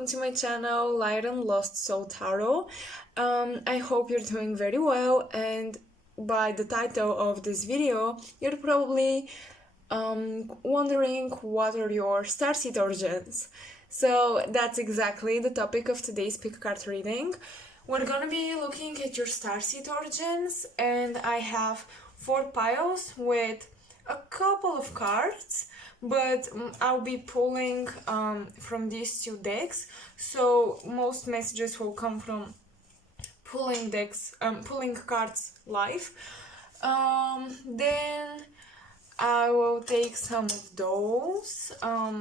welcome to my channel, Light and Lost Soul Tarot. I hope you're doing very well, and by the title of this video, you're probably wondering what are your starseed origins. So that's exactly the topic of today's pick card reading. We're gonna be looking at your starseed origins, and I have 4 piles with a couple of cards, but I'll be pulling from these 2 decks, so most messages will come from pulling cards live. Then I will take some of those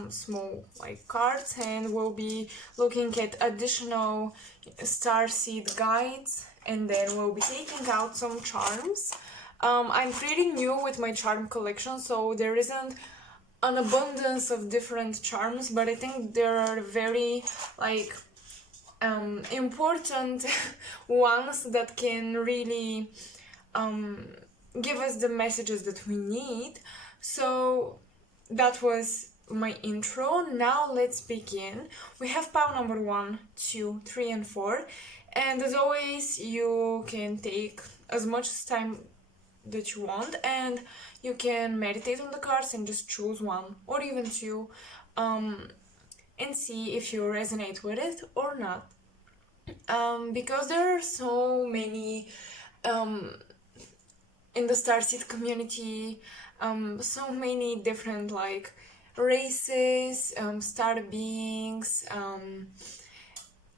small cards, and we'll be looking at additional starseed guides, and then we'll be taking out some charms. I'm pretty new with my charm collection, so there isn't an abundance of different charms, but I think there are very important ones that can really give us the messages that we need. So that was my intro. Now let's begin. We have pile number 1, 2, 3, and 4, and as always, you can take as much time that you want, and you can meditate on the cards and just choose 1 or even 2 and see if you resonate with it or not, because there are so many in the starseed community, so many different races, star beings.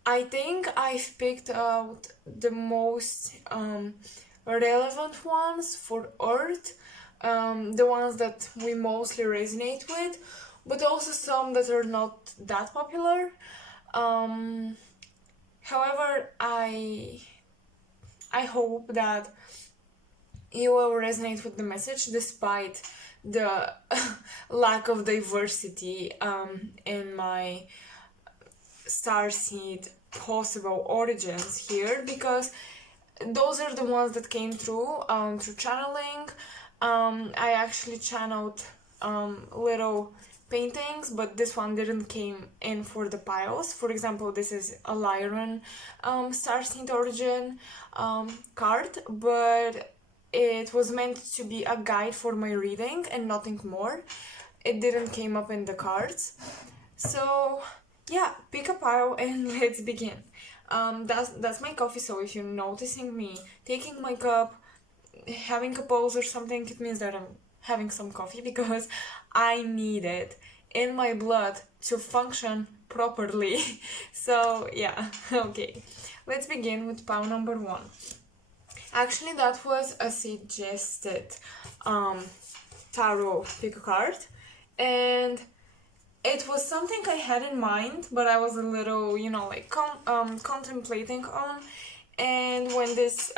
I think I've picked out the most relevant ones for Earth, the ones that we mostly resonate with, but also some that are not that popular. However, I hope that you will resonate with the message despite the lack of diversity in my starseed possible origins here, because those are the ones that came through channeling. I actually channeled little paintings, but this one didn't came in for the piles. For example, this is a Lyran starseed origin card, but it was meant to be a guide for my reading and nothing more. It didn't came up in the cards. So yeah, pick a pile and let's begin. That's my coffee, so if you're noticing me taking my cup, having a pause or something, it means that I'm having some coffee, because I need it in my blood to function properly. So yeah, okay. Let's begin with pile number 1. Actually, that was a suggested tarot pick card, and it was something I had in mind, but I was a little, contemplating on. And when this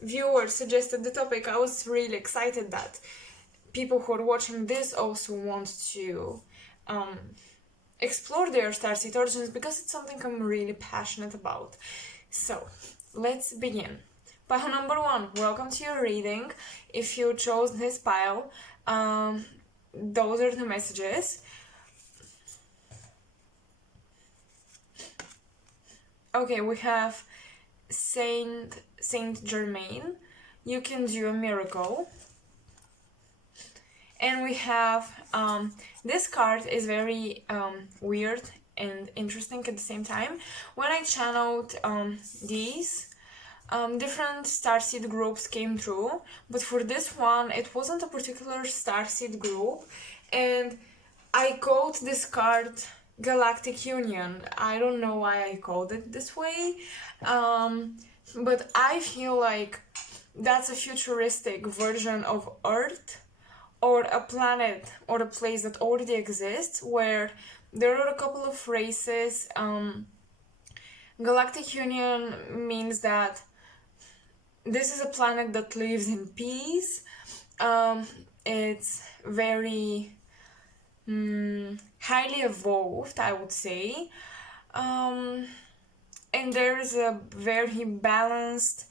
viewer suggested the topic, I was really excited that people who are watching this also want to explore their starseed origins, because it's something I'm really passionate about. So let's begin. Pile number 1, welcome to your reading. If you chose this pile, those are the messages. Okay, we have Saint Germain. You can do a miracle. And we have this card is very weird and interesting at the same time. When I channeled these, different starseed groups came through, but for this one it wasn't a particular starseed group, and I called this card Galactic Union. I don't know why I called it this way, but I feel like that's a futuristic version of Earth, or a planet or a place that already exists, where there are a couple of races. Galactic Union means that this is a planet that lives in peace. It's very highly evolved, I would say. And there is a very balanced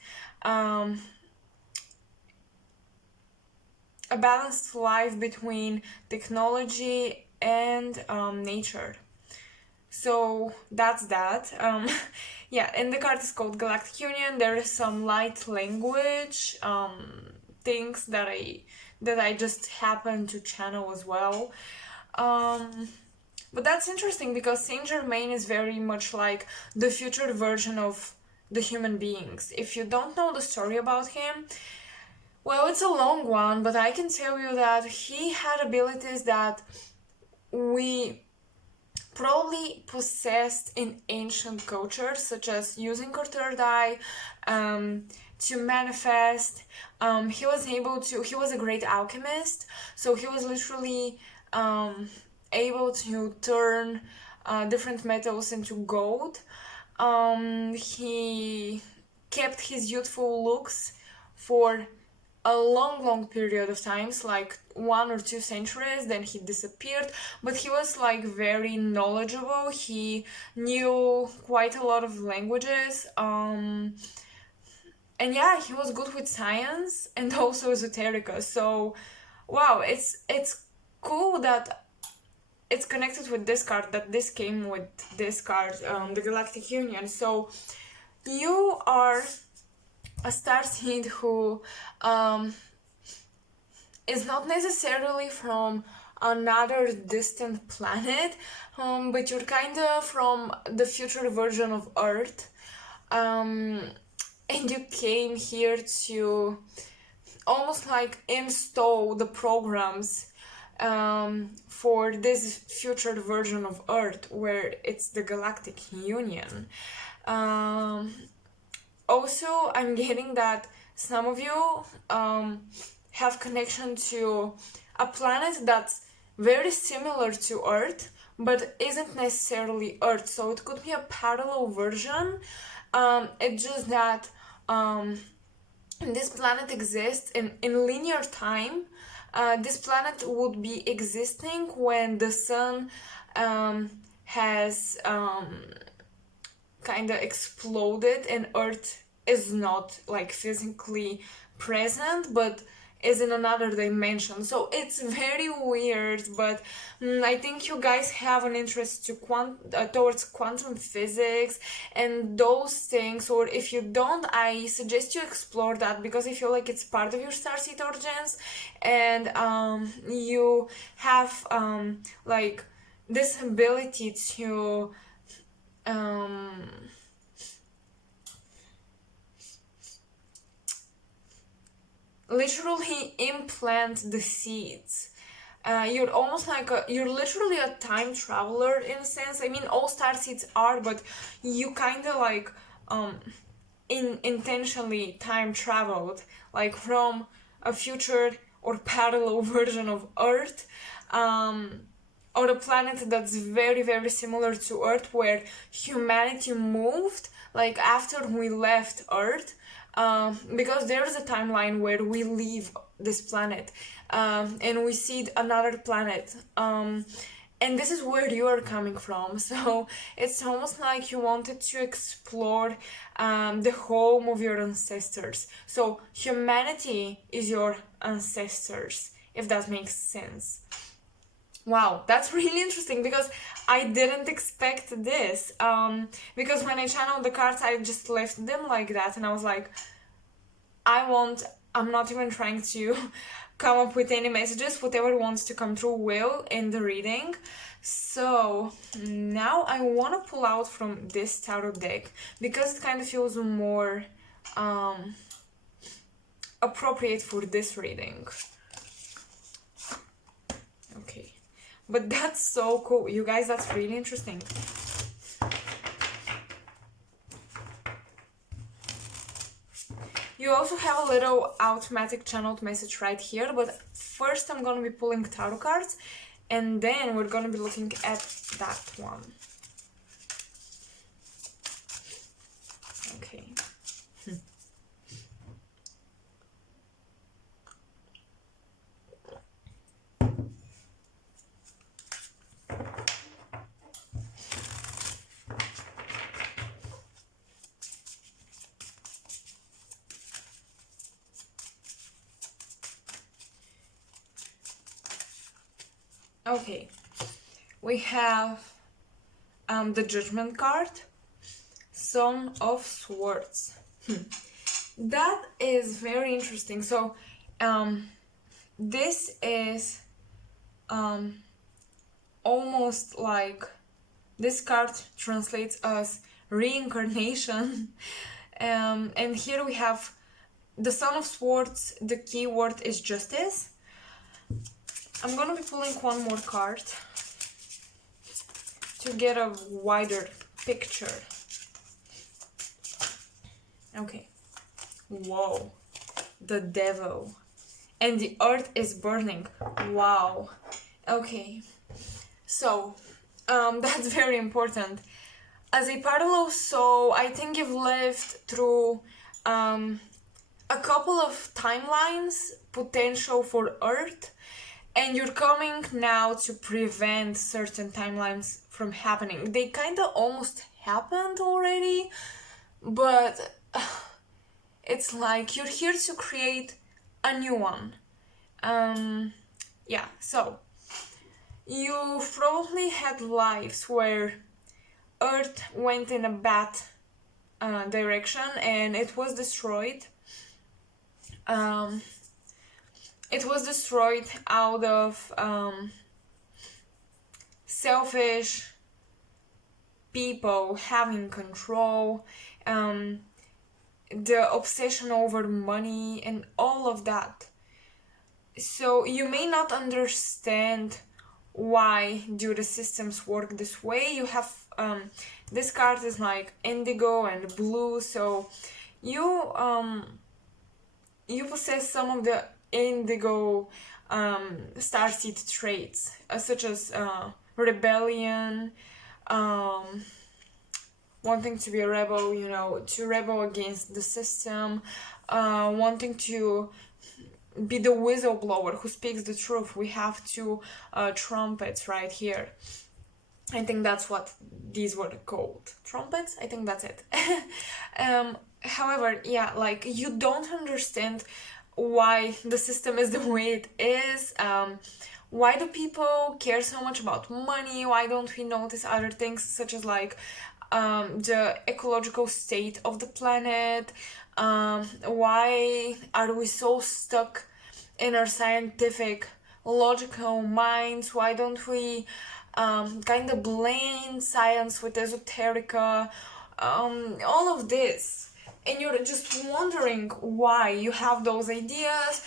life between technology and nature. So that's that. Yeah, and the card is called Galactic Union. There is some light language things that I just happen to channel as well. But that's interesting because Saint Germain is very much like the future version of the human beings. If you don't know the story about him, well, it's a long one, but I can tell you that he had abilities that we probably possessed in ancient cultures, such as using our third eye to manifest. He was a great alchemist, so he was literally able to turn different metals into gold. He kept his youthful looks for a long period of times, like 1 or 2 centuries. Then he disappeared, but he was like very knowledgeable. He knew quite a lot of languages, and yeah, he was good with science and also esoterica. So wow, it's cool that it's connected with this card, that this came with this card, the Galactic Union. So you are a starseed who is not necessarily from another distant planet, but you're kind of from the future version of Earth, and you came here to almost like install the programs for this future version of Earth, where it's the Galactic Union. Also, I'm getting that some of you have connection to a planet that's very similar to Earth, but isn't necessarily Earth. So it could be a parallel version. It's just that this planet exists in linear time. This planet would be existing when the sun has kind of exploded and Earth is not like physically present, but is in another dimension. So it's very weird, but I think you guys have an interest to towards quantum physics and those things, or if you don't, I suggest you explore that, because I feel like it's part of your starseed origins, and you have like this ability to literally implant the seeds. You're almost like you're literally a time traveler in a sense. I mean, all starseeds are, but you kind of like intentionally time traveled, like from a future or parallel version of Earth, or a planet that's very similar to Earth, where humanity moved like after we left Earth, because there's a timeline where we leave this planet and we see another planet, and this is where you are coming from. So it's almost like you wanted to explore the home of your ancestors. So humanity is your ancestors, if that makes sense. Wow, that's really interesting, because I didn't expect this. Because when I channeled the cards, I just left them like that, and I was like, I'm not even trying to come up with any messages. Whatever wants to come through will in the reading. So now I want to pull out from this tarot deck, because it kind of feels more appropriate for this reading. Okay. But that's so cool. You guys, that's really interesting. You also have a little automatic channeled message right here, but first I'm gonna be pulling tarot cards, and then we're gonna be looking at that one. Okay. Okay, we have the Judgment card, Son of Swords. That is very interesting. So this is almost like, this card translates as reincarnation. And here we have the Son of Swords. The key word is justice. I'm gonna be pulling one more card to get a wider picture. Okay. Whoa. The Devil. And the earth is burning. Wow. Okay. So, that's very important. As a parallel soul, I think you've lived through a couple of timelines potential for Earth, and you're coming now to prevent certain timelines from happening. They kind of almost happened already, but it's like you're here to create a new one. Yeah, so you've probably had lives where Earth went in a bad direction and it was destroyed. It was destroyed out of selfish people having control, the obsession over money and all of that. So you may not understand why do the systems work this way. You have this card is like indigo and blue, so you possess some of the indigo starseed traits, such as rebellion, wanting to be a rebel, you know, to rebel against the system, wanting to be the whistleblower who speaks the truth. We have two trumpets right here. I think that's what these were called. Trumpets? I think that's it. However, yeah, like, you don't understand why the system is the way it is. Why do people care so much about money? Why don't we notice other things, such as like the ecological state of the planet? Why are we so stuck in our scientific, logical minds? Why don't we kind of blend science with esoterica? All of this. And you're just wondering why you have those ideas,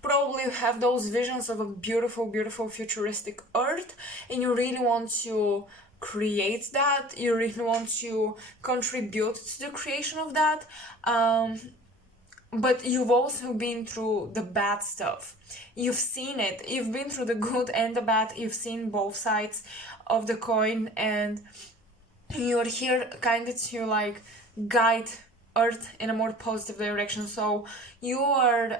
probably you have those visions of a beautiful, beautiful futuristic Earth, and you really want to create that, you really want to contribute to the creation of that, but you've also been through the bad stuff. You've seen it, you've been through the good and the bad, you've seen both sides of the coin, and you're here kind of to like guide Earth in a more positive direction. So you are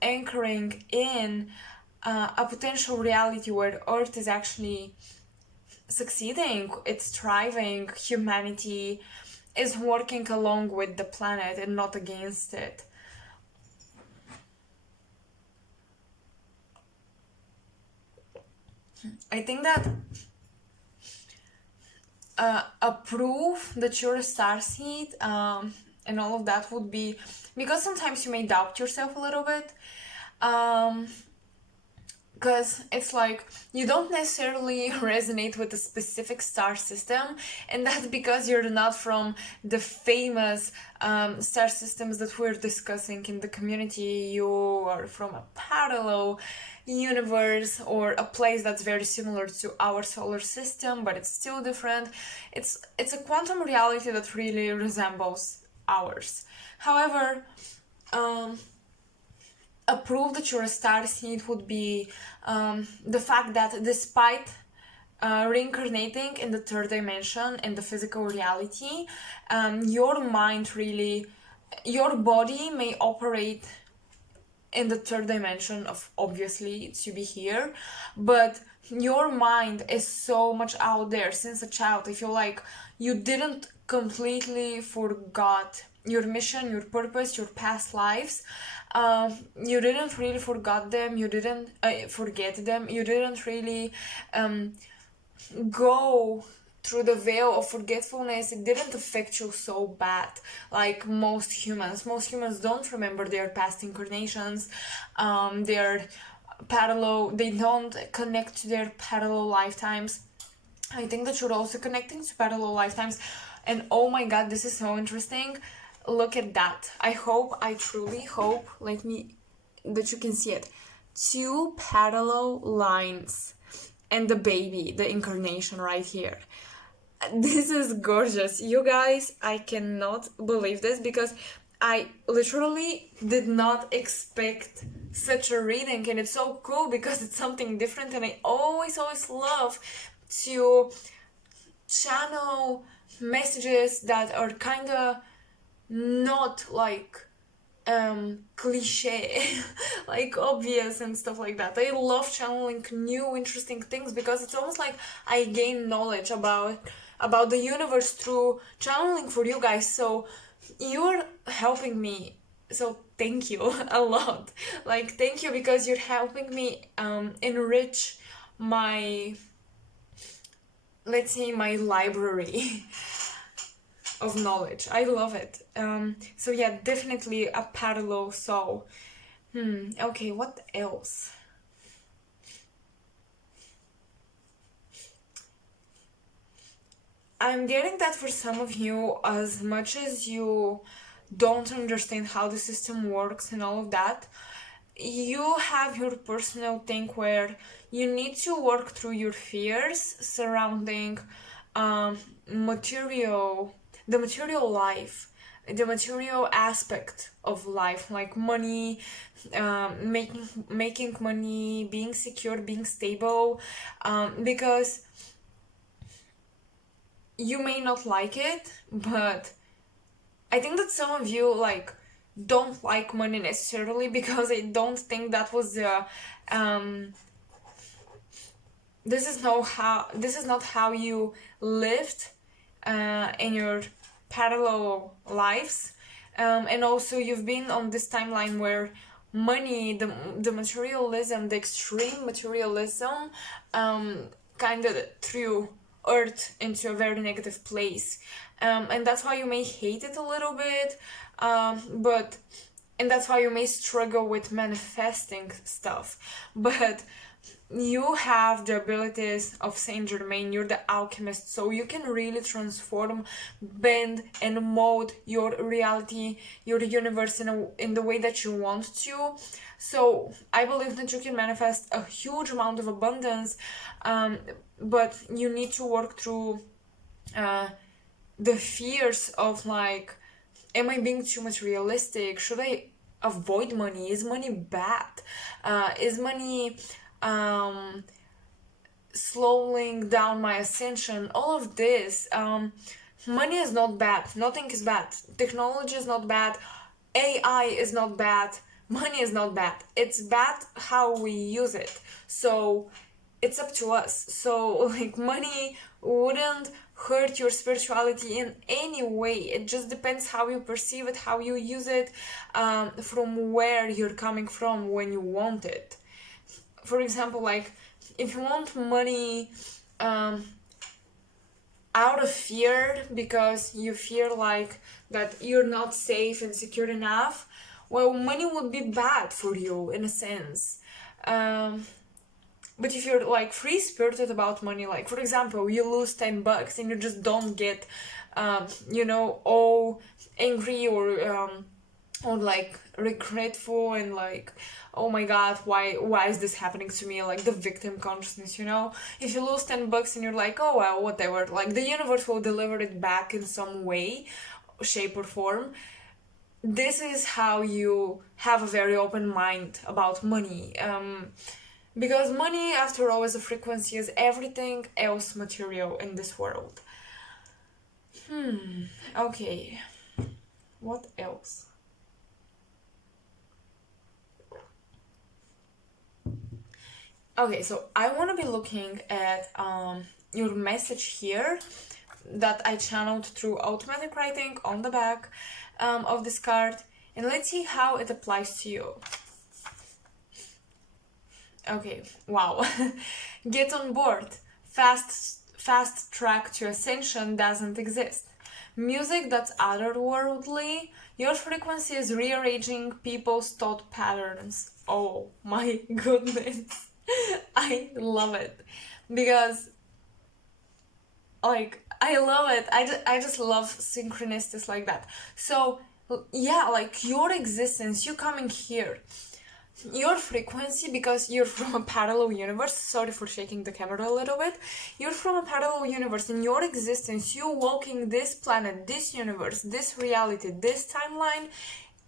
anchoring in a potential reality where Earth is actually succeeding, it's thriving, humanity is working along with the planet and not against it. I think that a proof that you're a starseed and all of that would be, because sometimes you may doubt yourself a little bit, because it's like you don't necessarily resonate with a specific star system, and that's because you're not from the famous star systems that we're discussing in the community. You are from a parallel universe or a place that's very similar to our solar system, but it's still different. It's a quantum reality that really resembles ours. However, a proof that you're a starseed would be the fact that despite reincarnating in the third dimension, in the physical reality, your mind really, your body may operate in the third dimension of obviously to be here, but your mind is so much out there since a child. I feel like you didn't completely forgot your mission, your purpose, your past lives. You didn't really forget them, you didn't forget them, you didn't really go through the veil of forgetfulness, it didn't affect you so bad like most humans. Most humans don't remember their past incarnations, their parallel, they don't connect to their parallel lifetimes. I think that you're also connecting to parallel lifetimes. And oh my god, this is so interesting. Look at that. I truly hope, that you can see it. 2 parallel lines and the baby, the incarnation right here. This is gorgeous. You guys, I cannot believe this because I literally did not expect such a reading, and it's so cool because it's something different, and I always love to channel messages that are kind of not like cliche like obvious and stuff like that. I love channeling new interesting things because it's almost like I gain knowledge about the universe through channeling for you guys. So you're helping me, so thank you a lot. Like, thank you because you're helping me enrich my, let's say, my library of knowledge. I love it. So yeah, definitely a parallel soul. Okay, what else? I'm getting that for some of you, as much as you don't understand how the system works and all of that, you have your personal thing where you need to work through your fears surrounding the material life, the material aspect of life, like money, making money, being secure, being stable, because you may not like it, but I think that some of you don't like money necessarily because I don't think that was the this is not how you lived in your parallel lives, and also you've been on this timeline where money, the materialism, the extreme materialism, kind of threw Earth into a very negative place, and that's why you may hate it a little bit, and that's why you may struggle with manifesting stuff, but you have the abilities of Saint Germain. You're the alchemist, so you can really transform, bend, and mold your reality, your universe in the way that you want to. So I believe that you can manifest a huge amount of abundance, but you need to work through the fears of am I being too materialistic? Should I avoid money? Is money bad? Is money slowing down my ascension? All of this. Money is not bad. Nothing is bad. Technology is not bad. AI is not bad. Money is not bad. It's bad how we use it. So it's up to us. So money wouldn't hurt your spirituality in any way. It just depends how you perceive it, how you use it, from where you're coming from when you want it. For example, if you want money out of fear because you fear that you're not safe and secure enough, well, money would be bad for you in a sense. But if you're free-spirited about money, for example, you lose $10 and you just don't get all angry or regretful and oh my god, why is this happening to me, the victim consciousness. If you lose $10 and you're oh well, whatever, the universe will deliver it back in some way, shape or form. This is how you have a very open mind about money, because money, after all, is a frequency, as everything else material in this world. Okay, what else? Okay, so I want to be looking at your message here that I channeled through automatic writing on the back of this card, and let's see how it applies to you. Okay, wow. Get on board. fast track to ascension doesn't exist. Music that's otherworldly, your frequency is rearranging people's thought patterns. Oh my goodness. I love it. Because, like, I love it. I just love synchronicities like that. So, yeah, like, your existence, you coming here, your frequency, because you're from a parallel universe, sorry for shaking the camera a little bit, you're from a parallel universe. In your existence, you walking this planet, this universe, this reality, this timeline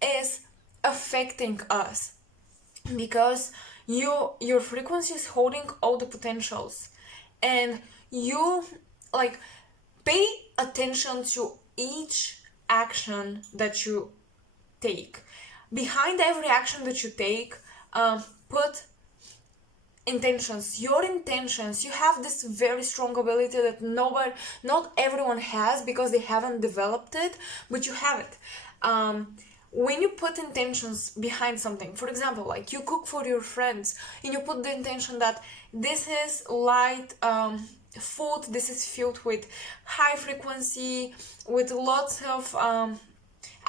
is affecting us, because your frequency is holding all the potentials, and you, like, pay attention to each action that you take. Behind every action that you take, put intentions. Your intentions. You have this very strong ability that not everyone has, because they haven't developed it, but you have it. When you put intentions behind something, for example, like you cook for your friends, and you put the intention that this is light food, this is filled with high frequency, with lots of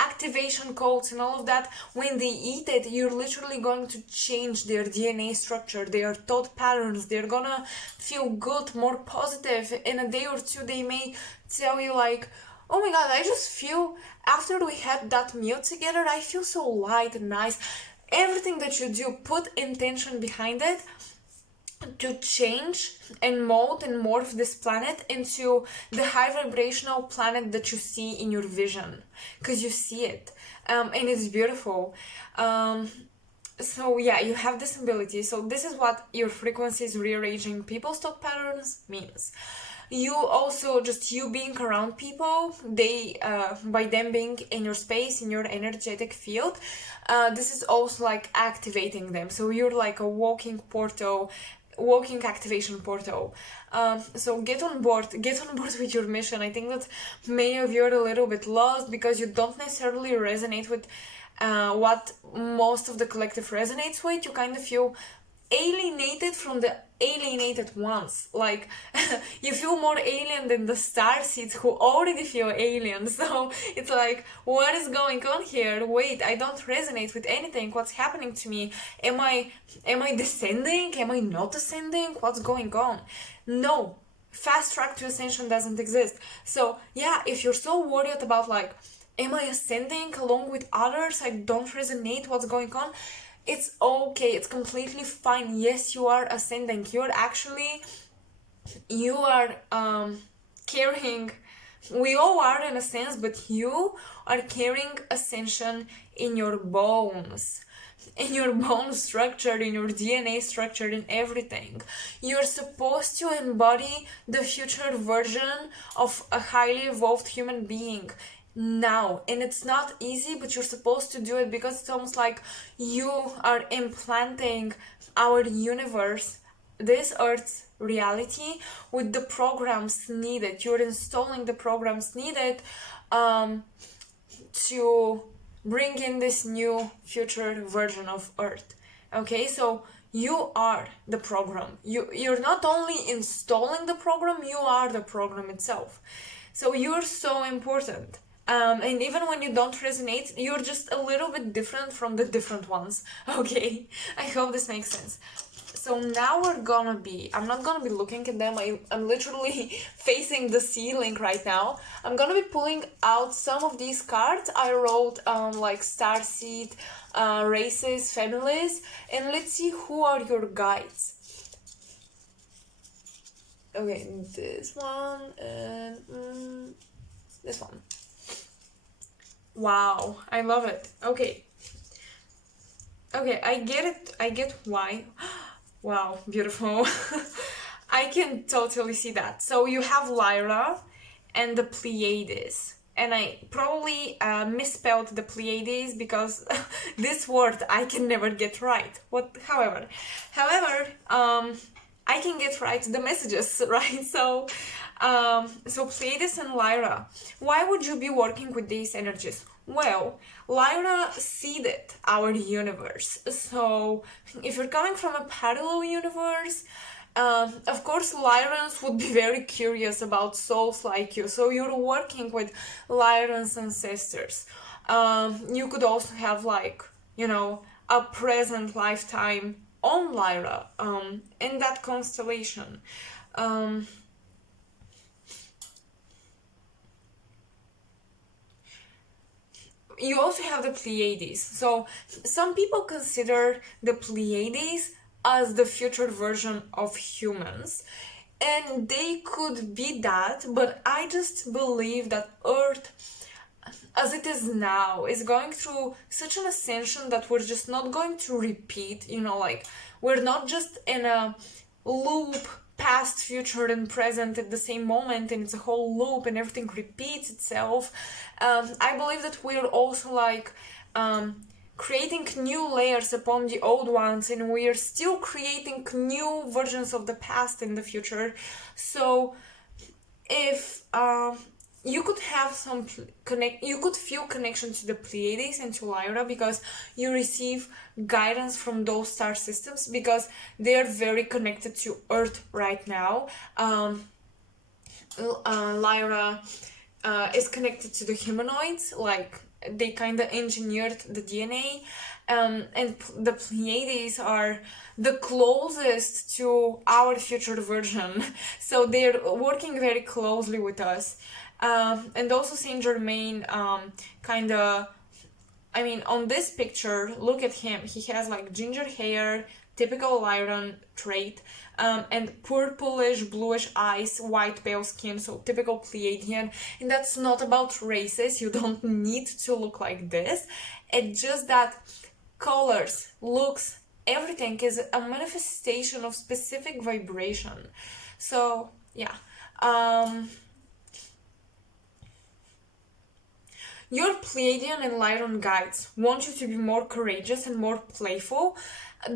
activation codes and all of that, when they eat it, you're literally going to change their DNA structure, their thought patterns. They're gonna feel good, more positive. In a day or two, they may tell you like, oh my god, I just feel, after we had that meal together, I feel so light and nice. Everything that you do, put intention behind it to change and mold and morph this planet into the high vibrational planet that you see in your vision, because you see it, and it's beautiful. So yeah, you have this ability. So this is what your frequencies rearranging people's thought patterns means. You also, just you being around people, they by them being in your space, in your energetic field, this is also like activating them. So you're like a walking portal, walking activation portal. So get on board with your mission. I think that many of you are a little bit lost because you don't necessarily resonate with what most of the collective resonates with. You kind of feel alienated from the alienated ones. Like, you feel more alien than the starseeds who already feel alien. So it's like, what is going on here? Wait, I don't resonate with anything. What's happening to me? Am I descending? Am I not ascending? What's going on? No, fast track to ascension doesn't exist. So yeah, if you're so worried about like, am I ascending along with others? I don't resonate. What's going on? It's okay. It's completely fine. Yes, you are ascending. You are carrying, we all are in a sense, but you are carrying ascension in your bones, in your bone structure, in your DNA structure, in everything. You're supposed to embody the future version of a highly evolved human being now, and it's not easy, but you're supposed to do it, because it's almost like you are implanting our universe, this earth's reality, with the programs needed. You're installing the programs needed to bring in this new future version of earth. Okay, so you are the program. You're not only installing the program, you are the program itself. So you're so important. And even when you don't resonate, you're just a little bit different from the different ones. Okay, I hope this makes sense. So now I'm not gonna be looking at them. I'm literally facing the ceiling right now. I'm gonna be pulling out some of these cards. I wrote like starseed, races, families, and let's see who are your guides. Okay, this one and this one. Wow, I love it. Okay, I get it. I get why. Wow, beautiful. I can totally see that. So you have Lyra and the Pleiades. And I probably misspelled the Pleiades because this word I can never get right. However, I can get right the messages, right? So Pleiades and Lyra. Why would you be working with these energies? Well, Lyra seeded our universe. So if you're coming from a parallel universe, Of course, Lyrans would be very curious about souls like you, so you're working with Lyrans ancestors. You could also have, like, you know, a present lifetime on Lyra, in that constellation. You also have the Pleiades. So some people consider the Pleiades as the future version of humans, and they could be that, but I just believe that Earth, as it is now, is going through such an ascension that we're just not going to repeat, you know, like, we're not just in a loop, past, future, and present at the same moment, and it's a whole loop and everything repeats itself. I believe that we're also, like, creating new layers upon the old ones, and we're still creating new versions of the past in the future. So if you could have some you could feel connection to the Pleiades and to Lyra, because you receive guidance from those star systems, because they are very connected to Earth right now. Lyra is connected to the humanoids, like, they kind of engineered the DNA, and the Pleiades are the closest to our future version, so they're working very closely with us. And also Saint Germain, kind of, I mean, on this picture, look at him. He has, like, ginger hair, typical Lyran trait, and purplish, bluish eyes, white pale skin, so typical Pleiadian. And that's not about races. You don't need to look like this. It's just that colors, looks, everything is a manifestation of specific vibration. So, yeah. Your Pleiadian and Lyran guides want you to be more courageous and more playful.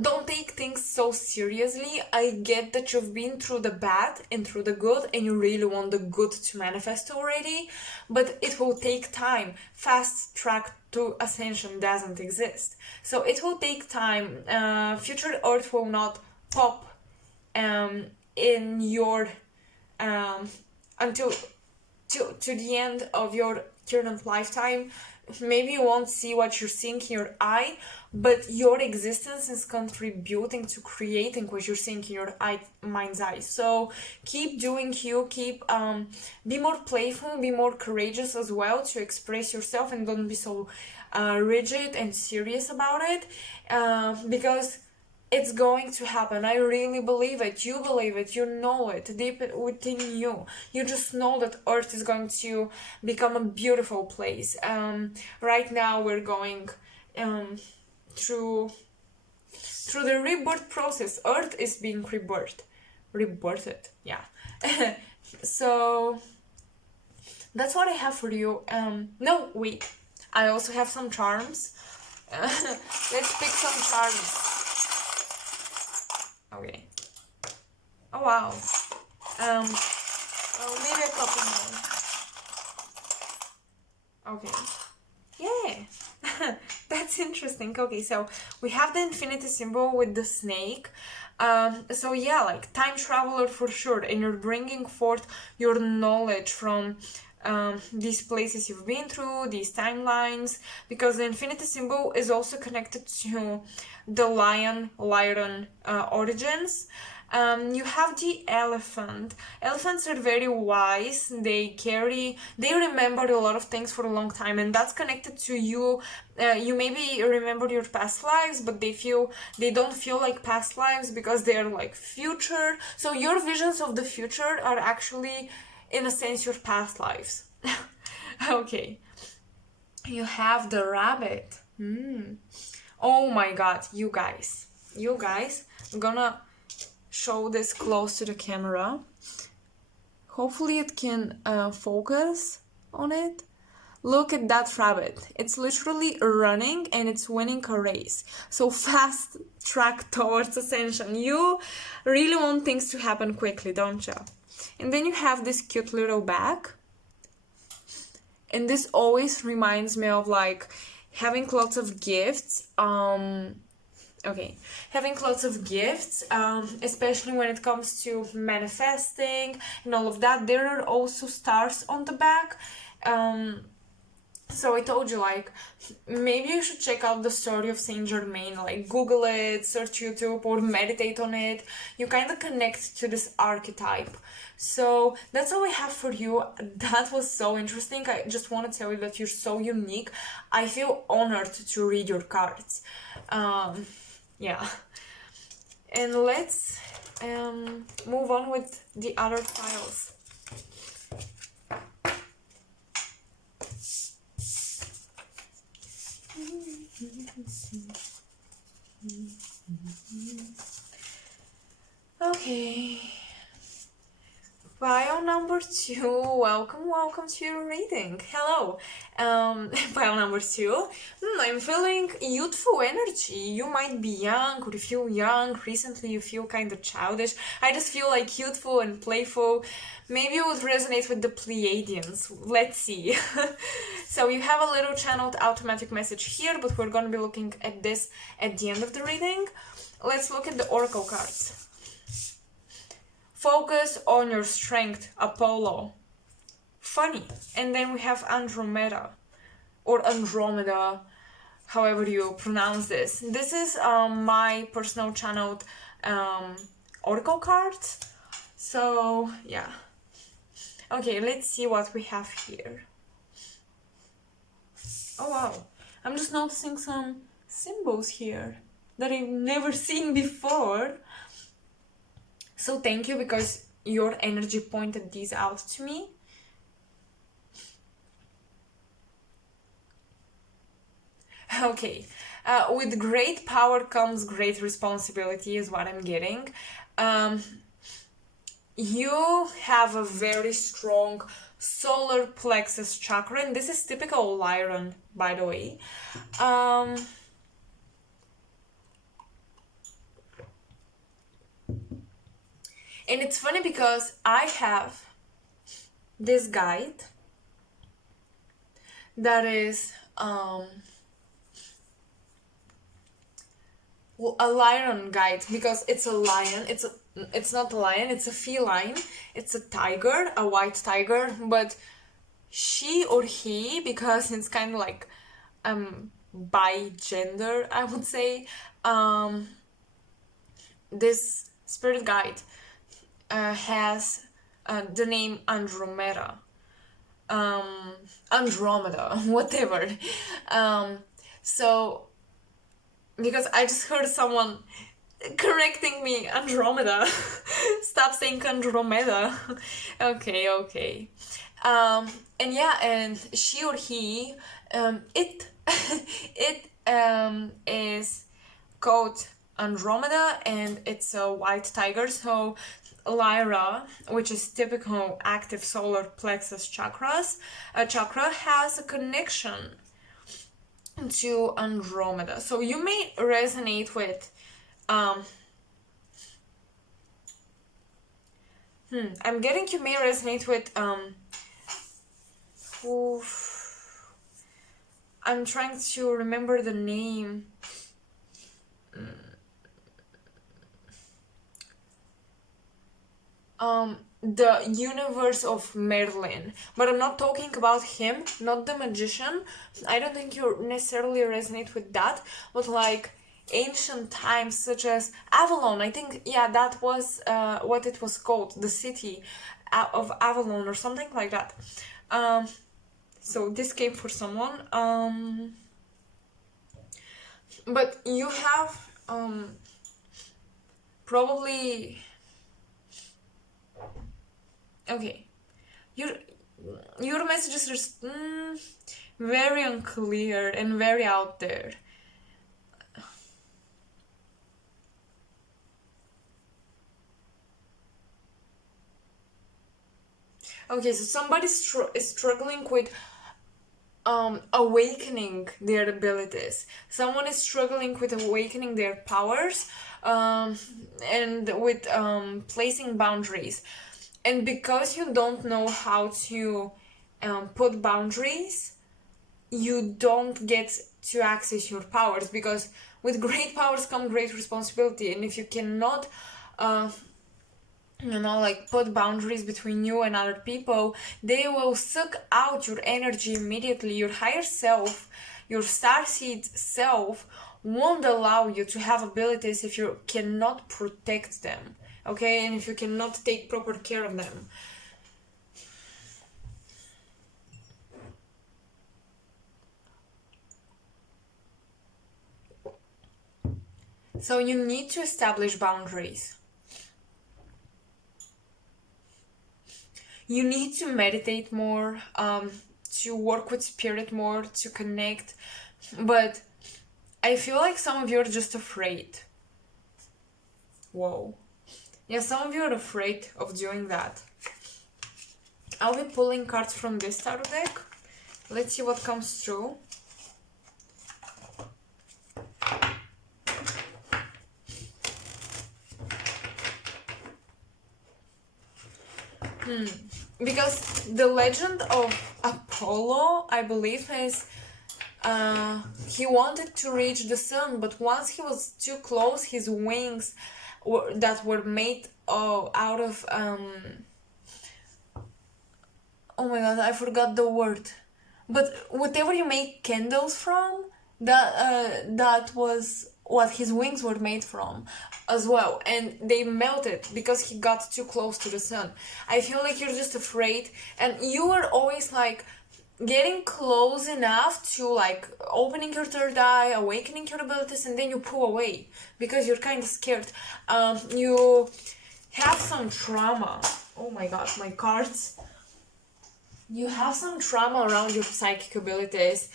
Don't take things so seriously. I get that you've been through the bad and through the good, and you really want the good to manifest already, but it will take time. Fast track to ascension doesn't exist. So it will take time. Future Earth will not pop in your until to the end of your current lifetime. Maybe you won't see what you're seeing in your eye, but your existence is contributing to creating what you're seeing in your mind's eye. So keep doing you, keep be more playful, be more courageous as well to express yourself, and don't be so rigid and serious about it, because it's going to happen. I really believe it. You believe it. You know it deep within you. You just know that Earth is going to become a beautiful place. Right now we're going through the rebirth process. Earth is being rebirthed. Yeah. So that's what I have for you. No, wait. I also have some charms. Let's pick some charms. Okay. Oh wow. Well, maybe a couple more. Okay. Yeah. That's interesting. Okay, so we have the infinity symbol with the snake. So yeah, like, time traveler for sure, and you're bringing forth your knowledge from these places you've been through, these timelines, because the infinity symbol is also connected to the Lyran origins. You have the elephant. Elephants are very wise. They remember a lot of things for a long time, and that's connected to you. You maybe remember your past lives, but they don't feel like past lives because they're like future. So your visions of the future are actually, in a sense, your past lives. Okay. You have the rabbit. Oh my god, you guys. I'm gonna show this close to the camera. Hopefully it can focus on it. Look at that rabbit. It's literally running and it's winning a race. So fast track towards ascension. You really want things to happen quickly, don't you? And then you have this cute little bag. And this always reminds me of, like, having lots of gifts. Okay, having lots of gifts, especially when it comes to manifesting and all of that. There are also stars on the back. So I told you, like, maybe you should check out the story of Saint Germain, like Google it, search YouTube, or meditate on it. You kind of connect to this archetype. So that's all I have for you. That was so interesting. I just want to tell you that you're so unique. I feel honored to read your cards. Yeah. And let's move on with the other files. Okay. Pile number 2, welcome to your reading. Hello. Pile number 2. I'm feeling youthful energy. You might be young, or you feel young. Recently you feel kind of childish. I just feel like youthful and playful. Maybe you would resonate with the Pleiadians. Let's see. So you have a little channeled automatic message here, but we're gonna be looking at this at the end of the reading. Let's look at the oracle cards. Focus on your strength, Apollo. Funny. And then we have Andromeda, or Andromeda, however you pronounce this. This is my personal channeled oracle cards. So, yeah. Okay, let's see what we have here. Oh, wow. I'm just noticing some symbols here that I've never seen before. So thank you, because your energy pointed these out to me. Okay, with great power comes great responsibility is what I'm getting. You have a very strong solar plexus chakra, and this is typical Lyran, by the way. And it's funny because I have this guide that is a lion guide, because it's a lion. It's not a lion, it's a feline. It's a tiger, a white tiger, but she or he, because it's kind of like by gender, I would say, this spirit guide has the name Andromeda, whatever. So, because I just heard someone correcting me, Andromeda. Stop saying Andromeda. Okay. And yeah, and she or he, it is called Andromeda, and it's a white tiger. So Lyra, which is typical active solar plexus chakra, has a connection to Andromeda. So you may resonate with I'm getting you may resonate with I'm trying to remember the name. The universe of Merlin, but I'm not talking about him, not the magician. I don't think you necessarily resonate with that, but like ancient times such as Avalon. I think, yeah, that was what it was called, the city of Avalon or something like that. So this came for someone. But you have probably... Okay, your messages are very unclear and very out there. Okay, so somebody is struggling with awakening their abilities. Someone is struggling with awakening their powers, and with placing boundaries. And because you don't know how to put boundaries, you don't get to access your powers, because with great powers come great responsibility, and if you cannot like put boundaries between you and other people, they will suck out your energy immediately. Your higher self, your starseed self, won't allow you to have abilities if you cannot protect them, okay, and if you cannot take proper care of them. So you need to establish boundaries. You need to meditate more, to work with spirit more, to connect. But I feel like some of you are just afraid. Whoa. Yeah, some of you are afraid of doing that. I'll be pulling cards from this tarot deck. Let's see what comes through. Because the legend of Apollo, I believe, is he wanted to reach the sun, but once he was too close, his wings that were made out of oh my god, I forgot the word, but whatever you make candles from, that was what his wings were made from as well, and they melted because he got too close to the sun. I feel like you're just afraid, and you are always like getting close enough to like opening your third eye, awakening your abilities, and then you pull away because you're kind of scared. You have some trauma. Oh my god, my cards. You have some trauma around your psychic abilities.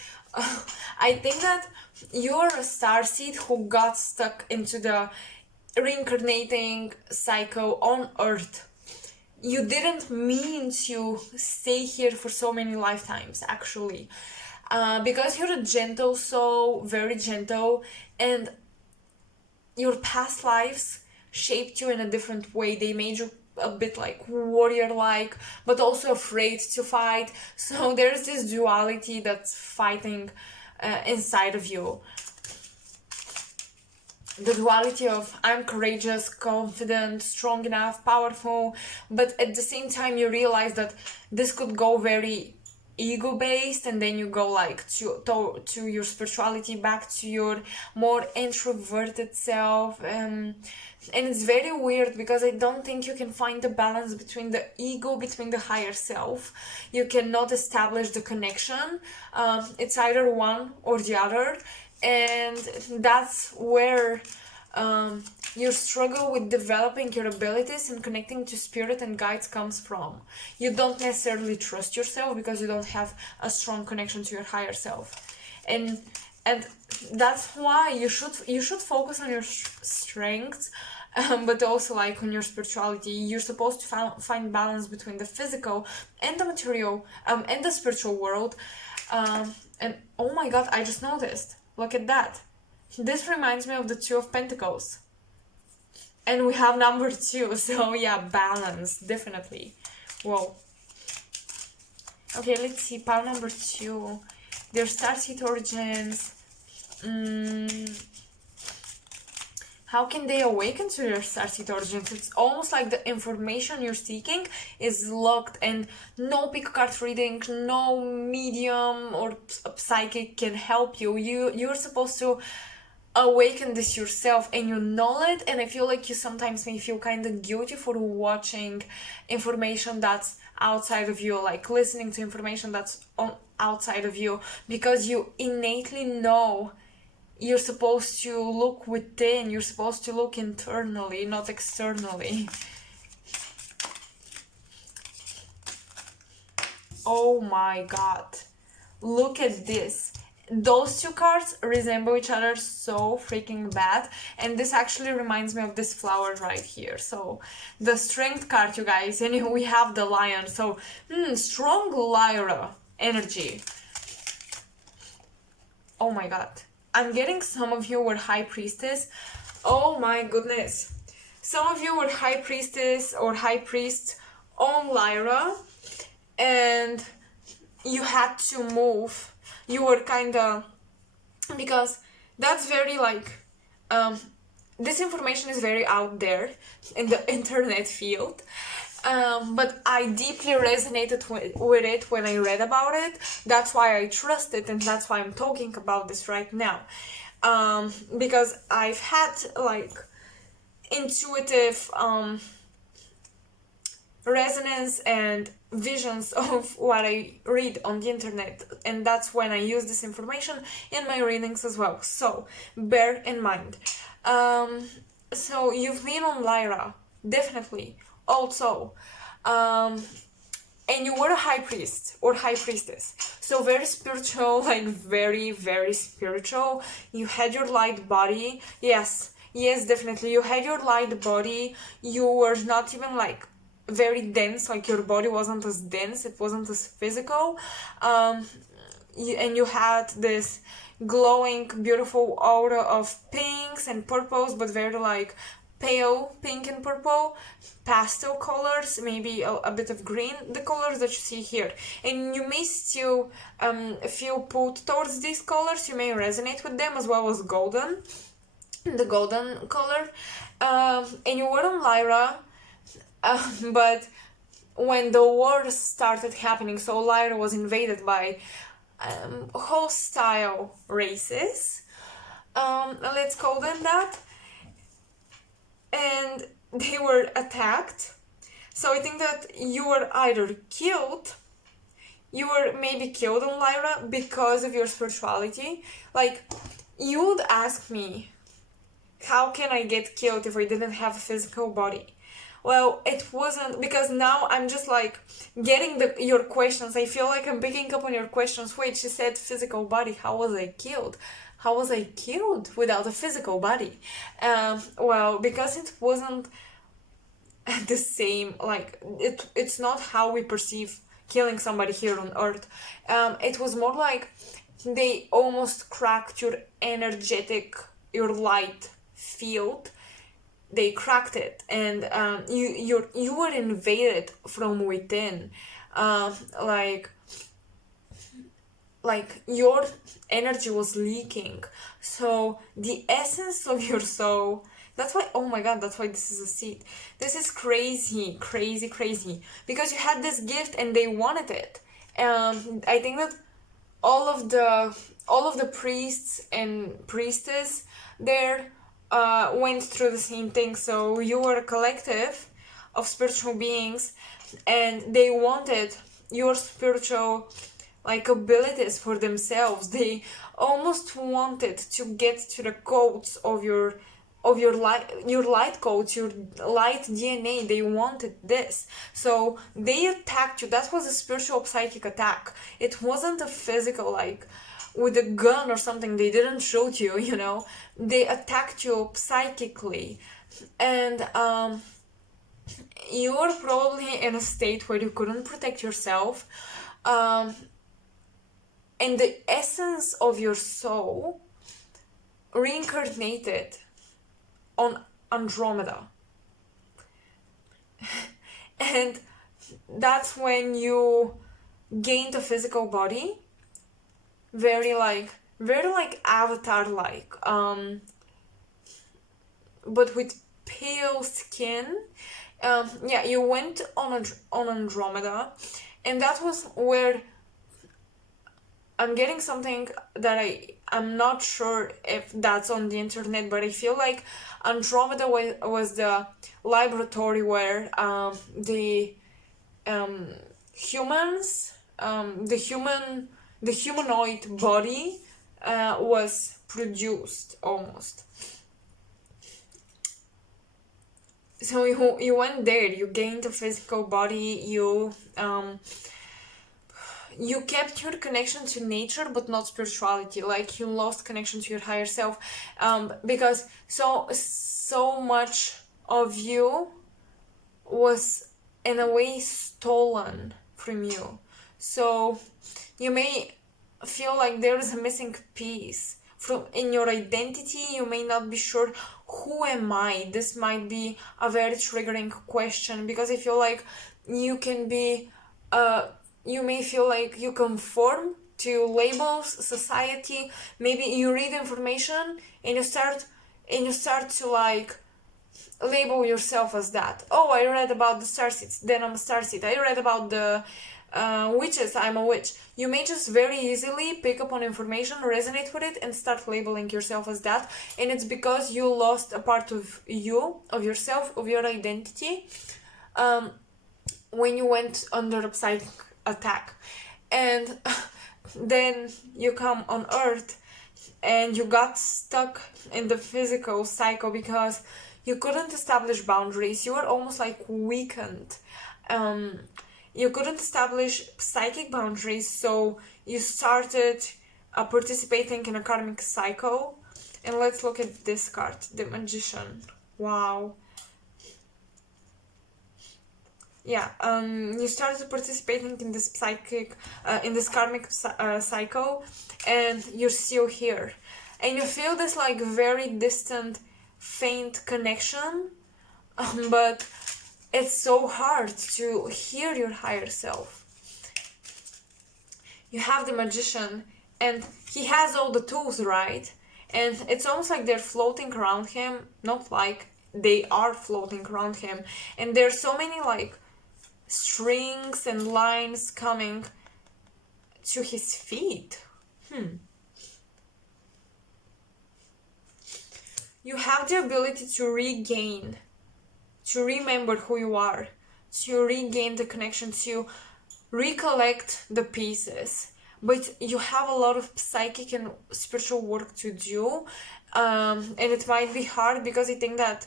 I think that you're a starseed who got stuck into the reincarnating cycle on Earth. You didn't mean to stay here for so many lifetimes, actually. Because you're a gentle soul, very gentle, and your past lives shaped you in a different way. They made you a bit like warrior-like, but also afraid to fight. So there's this duality that's fighting inside of you. The duality of I'm courageous, confident, strong enough, powerful, but at the same time you realize that this could go very ego-based, and then you go like to your spirituality, back to your more introverted self, and it's very weird because I don't think you can find the balance between the ego, between the higher self. You cannot establish the connection. It's either one or the other, and that's where your struggle with developing your abilities and connecting to spirit and guides comes from. You don't necessarily trust yourself because you don't have a strong connection to your higher self, and that's why you should focus on your strengths, but also like on your spirituality. You're supposed to find balance between the physical and the material and the spiritual world. And oh my god, I just noticed, look at that. This reminds me of the Two of Pentacles. And we have number 2, so yeah, balance, definitely. Whoa. Okay, let's see, pile number 2. Their starseed origins. How can they awaken to their starseed origins? It's almost like the information you're seeking is locked, and no pick card reading, no medium or psychic can help you. You're supposed to awaken this yourself, and you know it. And I feel like you sometimes may feel kind of guilty for watching information that's outside of you, like listening to information that's outside of you, because you innately know you're supposed to look within, you're supposed to look internally, not externally. Oh my god, look at this. Those two cards resemble each other so freaking bad, and this actually reminds me of this flower right here. So the strength card, you guys, and we have the lion. So strong Lyra energy. Oh my god, I'm getting some of you were high priestess. Oh my goodness, some of you were high priestess or high priest on Lyra, and you had to move. You were kind of, because that's very like, this information is very out there in the internet field. But I deeply resonated with it when I read about it. That's why I trust it, and that's why I'm talking about this right now. Because I've had like intuitive resonance and visions of what I read on the internet, and that's when I use this information in my readings as well. So bear in mind. So you've been on Lyra, definitely. Also, and you were a high priest or high priestess, so very spiritual, like very, very spiritual. You had your light body. Yes, definitely, you had your light body. You were not even like very dense, like your body wasn't as dense, it wasn't as physical. And you had this glowing, beautiful aura of pinks and purples, but very like pale pink and purple, pastel colors, maybe a bit of green, the colors that you see here. And you may still feel pulled towards these colors, you may resonate with them, as well as golden, the golden color. And you were on Lyra, but when the war started happening, so Lyra was invaded by hostile races, let's call them that, and they were attacked. So I think that you were either killed, you were maybe killed on Lyra because of your spirituality. Like, you would ask me, how can I get killed if I didn't have a physical body? Well, it wasn't, because now I'm just like getting your questions. I feel like I'm picking up on your questions. Wait, she said physical body. How was I killed? How was I killed without a physical body? Well, because it wasn't the same, like, it's not how we perceive killing somebody here on Earth. It was more like they almost cracked your your light field. They cracked it, and you were invaded from within. Like your energy was leaking. So the essence of your soul, that's why, oh my god, that's why this is a seed. This is crazy, crazy, crazy, because you had this gift and they wanted it. I think that all of the priests and priestess there went through the same thing. So you were a collective of spiritual beings, and they wanted your spiritual like abilities for themselves. They almost wanted to get to the codes of your light codes, your light DNA. They wanted this, so they attacked you. That was a spiritual psychic attack. It wasn't a physical, like with a gun or something. They didn't shoot you, you know. They attacked you psychically, and you were probably in a state where you couldn't protect yourself, and the essence of your soul reincarnated on Andromeda. And that's when you gained a physical body, very like avatar like, but with pale skin. Yeah, you went on Andromeda, and that was where I'm getting something that I'm not sure if that's on the internet, but I feel like Andromeda was the laboratory where the humans, the humanoid body was produced almost. So you went there, you gained a physical body, you kept your connection to nature but not spirituality. Like, you lost connection to your higher self, because so much of you was in a way stolen from you. So you may feel like there is a missing piece in your identity. You may not be sure, who am I? This might be a very triggering question, because I feel like you can be you may feel like you conform to labels, society. Maybe you read information and you start to like label yourself as that. Oh, I read about the starseeds, then I'm a starseed. I read about the witches, I'm a witch. You may just very easily pick up on information, resonate with it, and start labeling yourself as that. And it's because you lost a part of you, of yourself, of your identity, when you went under a psychic attack. And then you come on Earth and you got stuck in the physical cycle because you couldn't establish boundaries. You were almost like weakened. You couldn't establish psychic boundaries, so you started participating in a karmic cycle. And let's look at this card, the Magician. Wow. Yeah, you started participating in this karmic cycle, and you're still here. And you feel this like very distant, faint connection, but it's so hard to hear your higher self. You have the Magician, and he has all the tools, right? And it's almost like they're floating around him, not like they are floating around him. And there's so many like strings and lines coming to his feet. You have the ability to regain, to remember who you are, to regain the connection, to recollect the pieces. But you have a lot of psychic and spiritual work to do, and it might be hard because I think that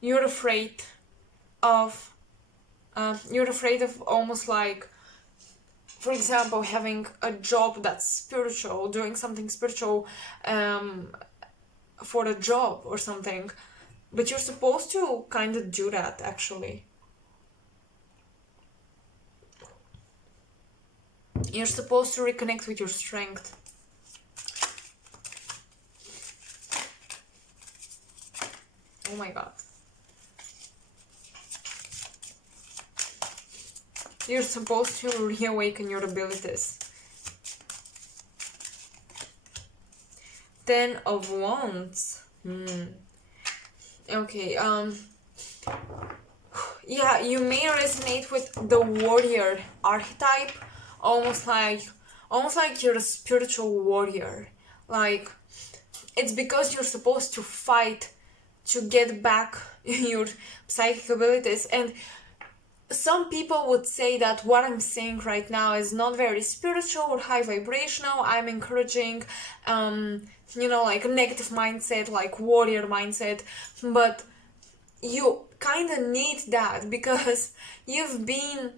you're afraid of almost like, for example, having a job that's spiritual, doing something spiritual for a job or something, but you're supposed to kind of do that actually. You're supposed to reconnect with your strength. Oh my god. You're supposed to reawaken your abilities. 10 of Wands. Okay, yeah, you may resonate with the warrior archetype, almost like you're a spiritual warrior. Like, it's because you're supposed to fight to get back your psychic abilities. And some people would say that what I'm saying right now is not very spiritual or high vibrational. I'm encouraging, like a negative mindset, like warrior mindset. But you kind of need that because you've been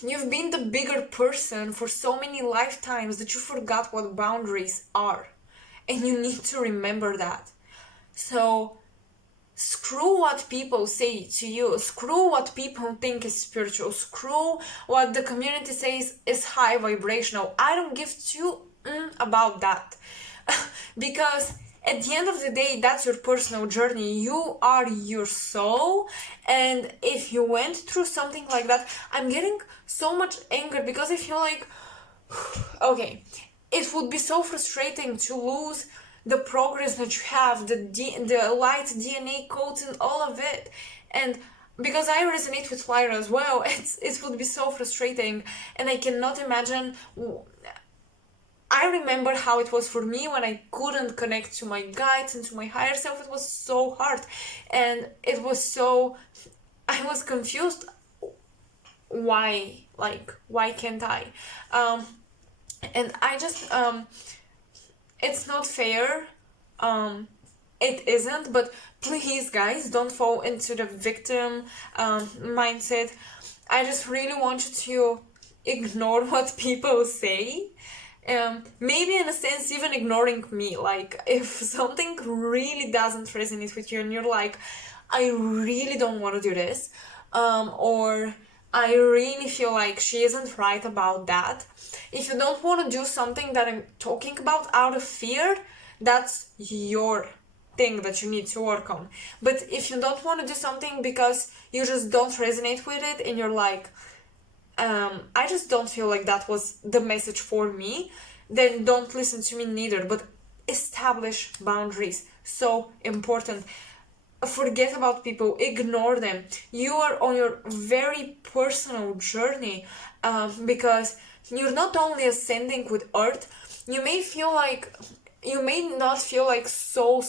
the bigger person for so many lifetimes that you forgot what boundaries are. And you need to remember that. So screw what people say to you, screw what people think is spiritual, screw what the community says is high vibrational. I don't give two about that. Because at the end of the day, that's your personal journey. You are your soul, and if you went through something like that, I'm getting so much anger because I feel like, okay, it would be so frustrating to lose the progress that you have, the light DNA codes and all of it. And because I resonate with Lyra as well, it would be so frustrating, and I cannot imagine. I remember how it was for me when I couldn't connect to my guides and to my higher self. It was so hard, and I was confused. Why can't I? And I just, it's not fair. It isn't, but please, guys, don't fall into the victim mindset. I just really want you to ignore what people say. Maybe in a sense even ignoring me. Like, if something really doesn't resonate with you and you're like, I really don't want to do this, or I really feel like she isn't right about that. If you don't want to do something that I'm talking about out of fear, that's your thing that you need to work on. But if you don't want to do something because you just don't resonate with it and you're like, I just don't feel like that was the message for me. Then don't listen to me neither. But establish boundaries. So important. Forget about people, ignore them. You are on your very personal journey, because you're not only ascending with Earth. You may not feel like so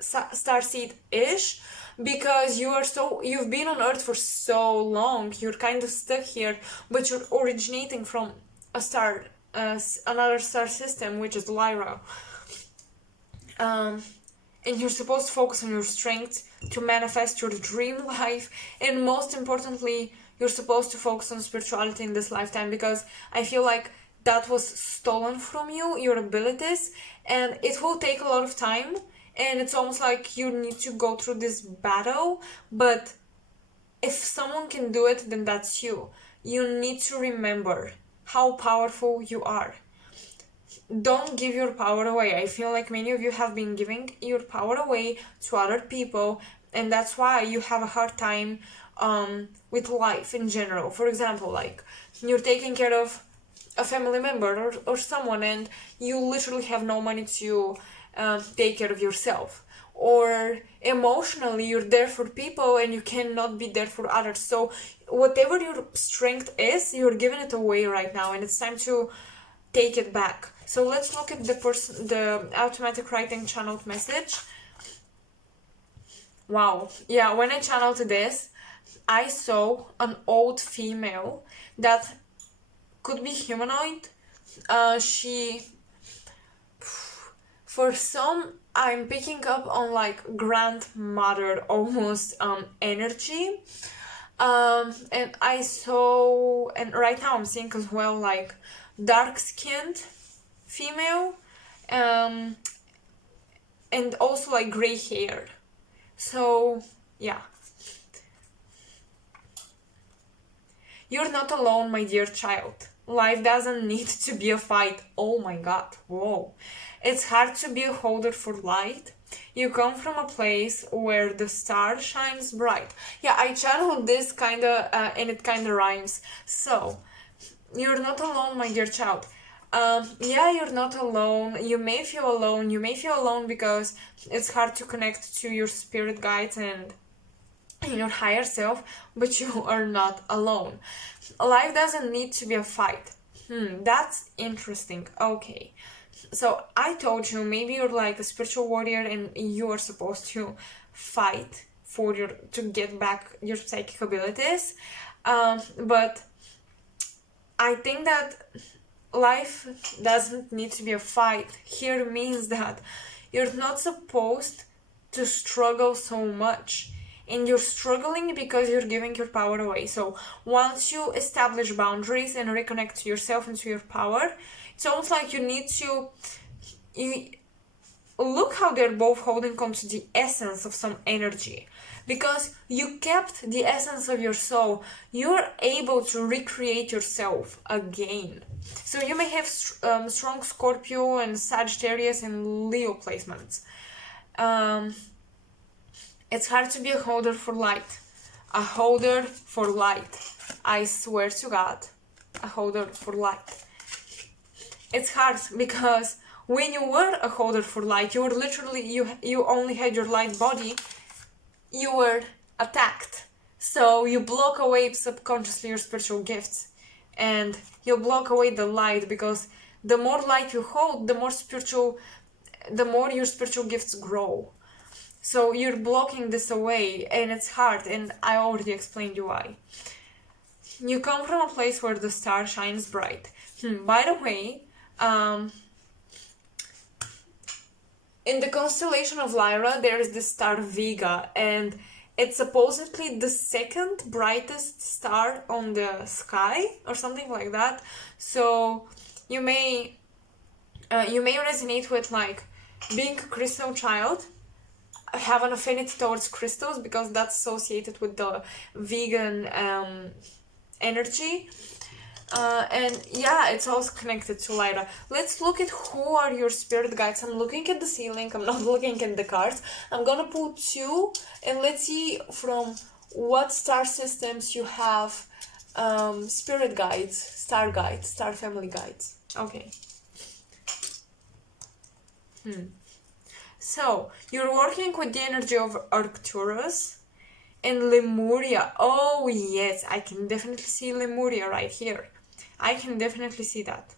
starseed-ish, because you've been on Earth for so long. You're kind of stuck here, but you're originating from another star system, which is Lyra. And you're supposed to focus on your strengths to manifest your dream life, and most importantly, you're supposed to focus on spirituality in this lifetime, because I feel like that was stolen from you, your abilities, and it will take a lot of time, and it's almost like you need to go through this battle. But if someone can do it, then that's you. You need to remember how powerful you are. Don't give your power away. I feel like many of you have been giving your power away to other people, and that's why you have a hard time with life in general. For example, like you're taking care of a family member or someone, and you literally have no money to take care of yourself. Or emotionally, you're there for people and you cannot be there for others. So whatever your strength is, you're giving it away right now, and it's time to take it back. So let's look at the automatic writing channeled message. Wow. Yeah, when I channeled this, I saw an old female that could be humanoid. For some, I'm picking up on like grandmother almost energy. And right now I'm seeing as well like dark-skinned female, and also like gray hair. So yeah, you're not alone, my dear child. Life doesn't need to be a fight. Oh my god, whoa. It's hard to be a holder for light. You come from a place where the star shines bright. Yeah, I channeled this kinda and it kinda rhymes. So you're not alone, my dear child. Yeah, you're not alone. You may feel alone. You may feel alone because it's hard to connect to your spirit guides and your higher self, but you are not alone. Life doesn't need to be a fight. That's interesting. Okay. So I told you, maybe you're like a spiritual warrior and you are supposed to fight to get back your psychic abilities. But I think that life doesn't need to be a fight. Here means that you're not supposed to struggle so much. And you're struggling because you're giving your power away. So once you establish boundaries and reconnect to yourself and to your power, it's almost like you need to look how they're both holding on to the essence of some energy. Because you kept the essence of your soul, you're able to recreate yourself again. So you may have strong Scorpio and Sagittarius and Leo placements. It's hard to be a holder for light. A holder for light. I swear to God, a holder for light. It's hard because when you were a holder for light, you were literally, you only had your light body, you were attacked. So you block away subconsciously your spiritual gifts. And you block away the light, because the more light you hold, the more your spiritual gifts grow. So you're blocking this away, and it's hard, and I already explained you why. You come from a place where the star shines bright. By the way, in the constellation of Lyra, there is the star Vega, and it's supposedly the second brightest star on the sky, or something like that. So you may resonate with like being a crystal child, have an affinity towards crystals, because that's associated with the vegan energy. And yeah, it's also connected to Lyra. Let's look at who are your spirit guides. I'm looking at the ceiling, I'm not looking at the cards. I'm gonna pull two, and let's see from what star systems you have spirit guides, star family guides. Okay. So, you're working with the energy of Arcturus and Lemuria. Oh, yes, I can definitely see Lemuria right here. I can definitely see that.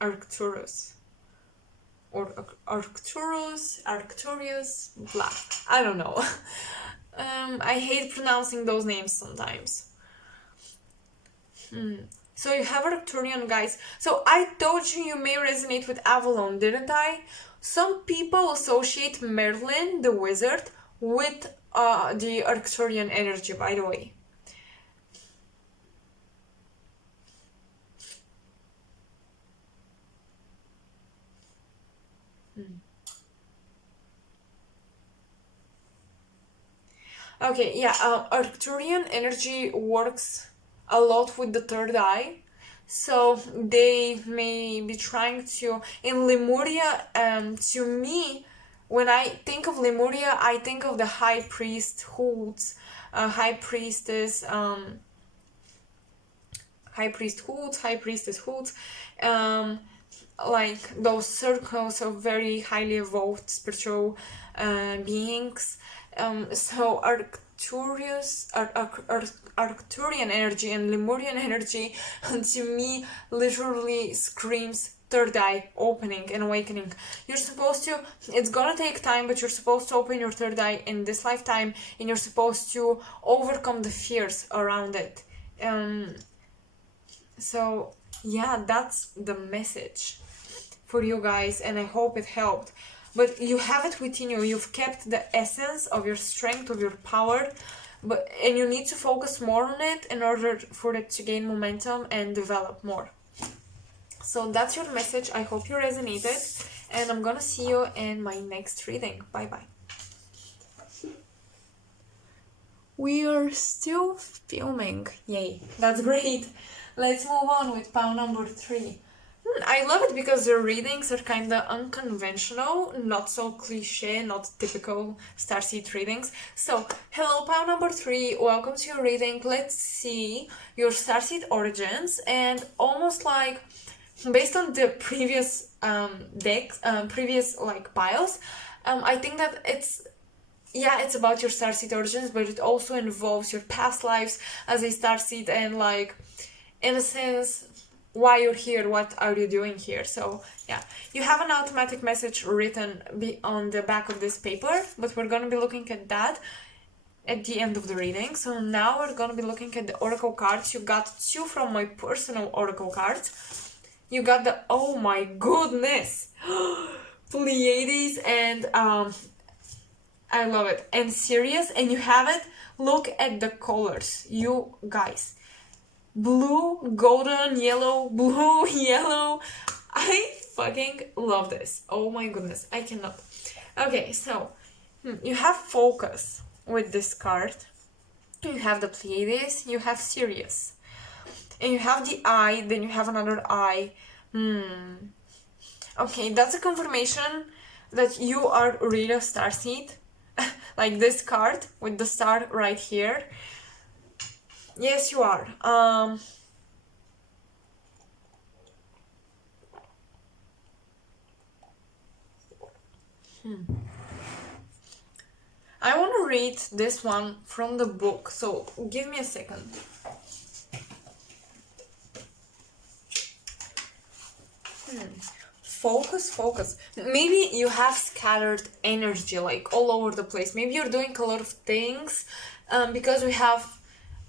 Arcturus. Or Arcturus, blah. I don't know. I hate pronouncing those names sometimes. So you have Arcturian, guys. So I told you may resonate with Avalon, didn't I? Some people associate Merlin, the wizard, with the Arcturian energy, by the way. Okay, yeah, Arcturian energy works a lot with the third eye. So they may be trying to, in Lemuria, to me, when I think of Lemuria, I think of the high priest hoods, high priestess, high priest hoods, high priestess hoods, like those circles of very highly evolved spiritual beings. So Arcturian energy and Lemurian energy to me literally screams third eye opening and awakening. You're supposed to, it's gonna take time, but you're supposed to open your third eye in this lifetime, and you're supposed to overcome the fears around it. So yeah, that's the message for you guys, and I hope it helped. But you have it within you. You've kept the essence of your strength, of your power, and you need to focus more on it in order for it to gain momentum and develop more. So that's your message. I hope you resonated, and I'm gonna see you in my next reading. Bye bye. We are still filming. Yay, that's great. Let's move on with pile number 3. I love it because the readings are kind of unconventional, not so cliche, not typical Starseed readings. So, hello, pile number 3, welcome to your reading. Let's see your Starseed origins, and almost like based on the previous decks, previous like piles, I think that it's about your Starseed origins, but it also involves your past lives as a Starseed and like, in a sense, why you're here, what are you doing here. So yeah, you have an automatic message written on the back of this paper, but we're going to be looking at that at the end of the reading. So now we're going to be looking at the oracle cards. You got 2 from my personal oracle cards. You got the, oh my goodness, Pleiades, and I love it, and Sirius, and you have it. Look at the colors, you guys. Blue, golden, yellow, blue, yellow. I fucking love this. Oh my goodness, I cannot. Okay, so you have focus with this card. You have the Pleiades, you have Sirius. And you have the eye, then you have another eye. Okay, that's a confirmation that you are really a Starseed. Like this card with the star right here. Yes, you are. I want to read this one from the book, so give me a second. Focus. Maybe you have scattered energy like all over the place. Maybe you're doing a lot of things because we have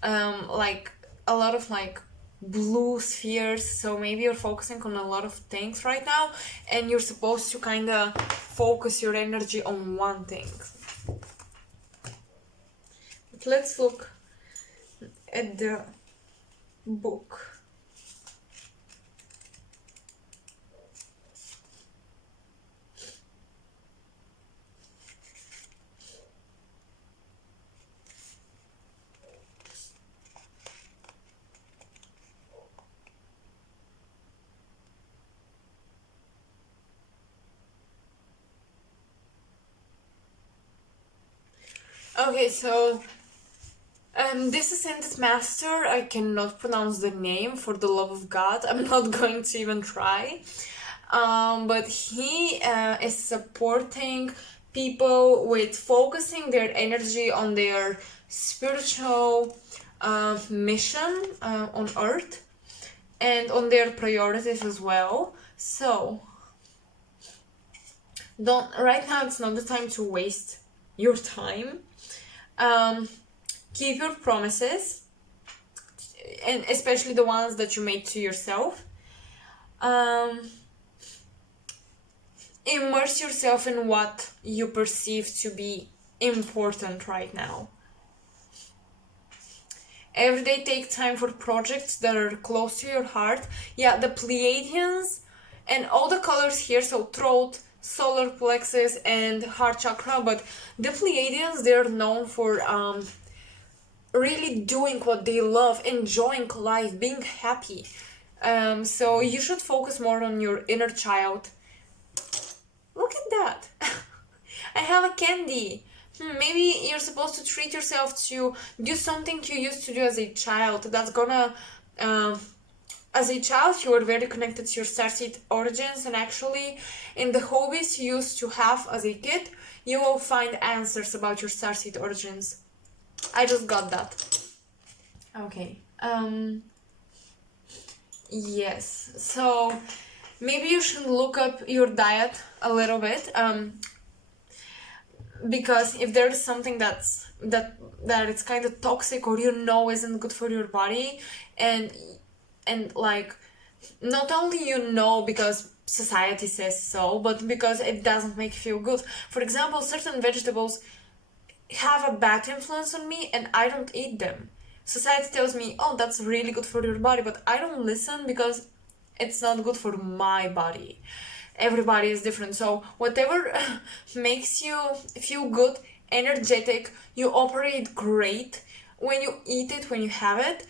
like a lot of like blue spheres, so maybe you're focusing on a lot of things right now, and you're supposed to kind of focus your energy on one thing. But let's look at the book. Okay, so this Ascended Master, I cannot pronounce the name for the love of God. I'm not going to even try. But he is supporting people with focusing their energy on their spiritual mission on Earth and on their priorities as well. So, don't right now. It's not the time to waste your time. Keep your promises, and especially the ones that you made to yourself. Immerse yourself in what you perceive to be important right now. Every day take time for projects that are close to your heart. Yeah, the Pleiadians and all the colors here, so throat, solar plexus, and heart chakra, but the Pleiadians, they're known for really doing what they love, enjoying life, being happy. So you should focus more on your inner child. Look at that. I have a candy. Maybe you're supposed to treat yourself to do something you used to do as a child. That's gonna... as a child, you were very connected to your starseed origins, and actually, in the hobbies you used to have as a kid, you will find answers about your starseed origins. I just got that. Okay. Yes. So maybe you should look up your diet a little bit. Because if there is something that it's kind of toxic, or isn't good for your body, and like, not only because society says so, but because it doesn't make you feel good. For example, certain vegetables have a bad influence on me and I don't eat them. Society tells me, oh, that's really good for your body, but I don't listen because it's not good for my body. Everybody is different, so whatever makes you feel good, energetic, you operate great when you eat it, when you have it.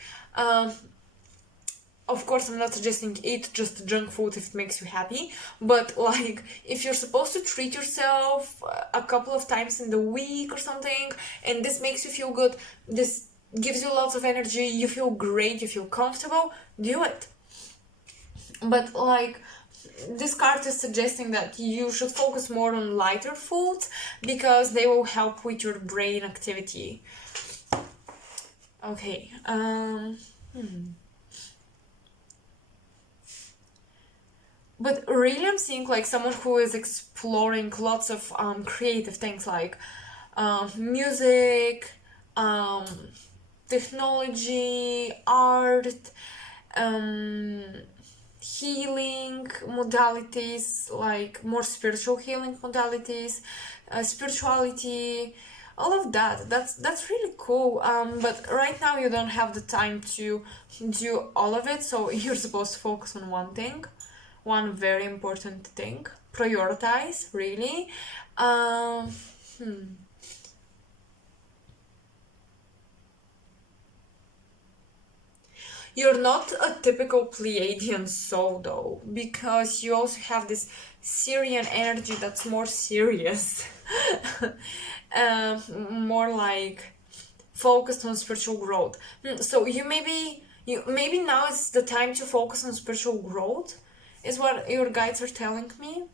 Of course, I'm not suggesting eat just junk food if it makes you happy, but like, if you're supposed to treat yourself a couple of times in the week or something, and this makes you feel good, this gives you lots of energy, you feel great, you feel comfortable, do it. But like, this card is suggesting that you should focus more on lighter foods because they will help with your brain activity. Okay. But really, I'm seeing like someone who is exploring lots of creative things, like music, technology, art, healing modalities, like more spiritual healing modalities, spirituality, all of that. That's really cool. But right now you don't have the time to do all of it, so you're supposed to focus on one thing, one very important thing. Prioritize, really. You're not a typical Pleiadian soul, though, because you also have this Syrian energy that's more serious. More like focused on spiritual growth. So maybe now is the time to focus on spiritual growth, is what your guides are telling me.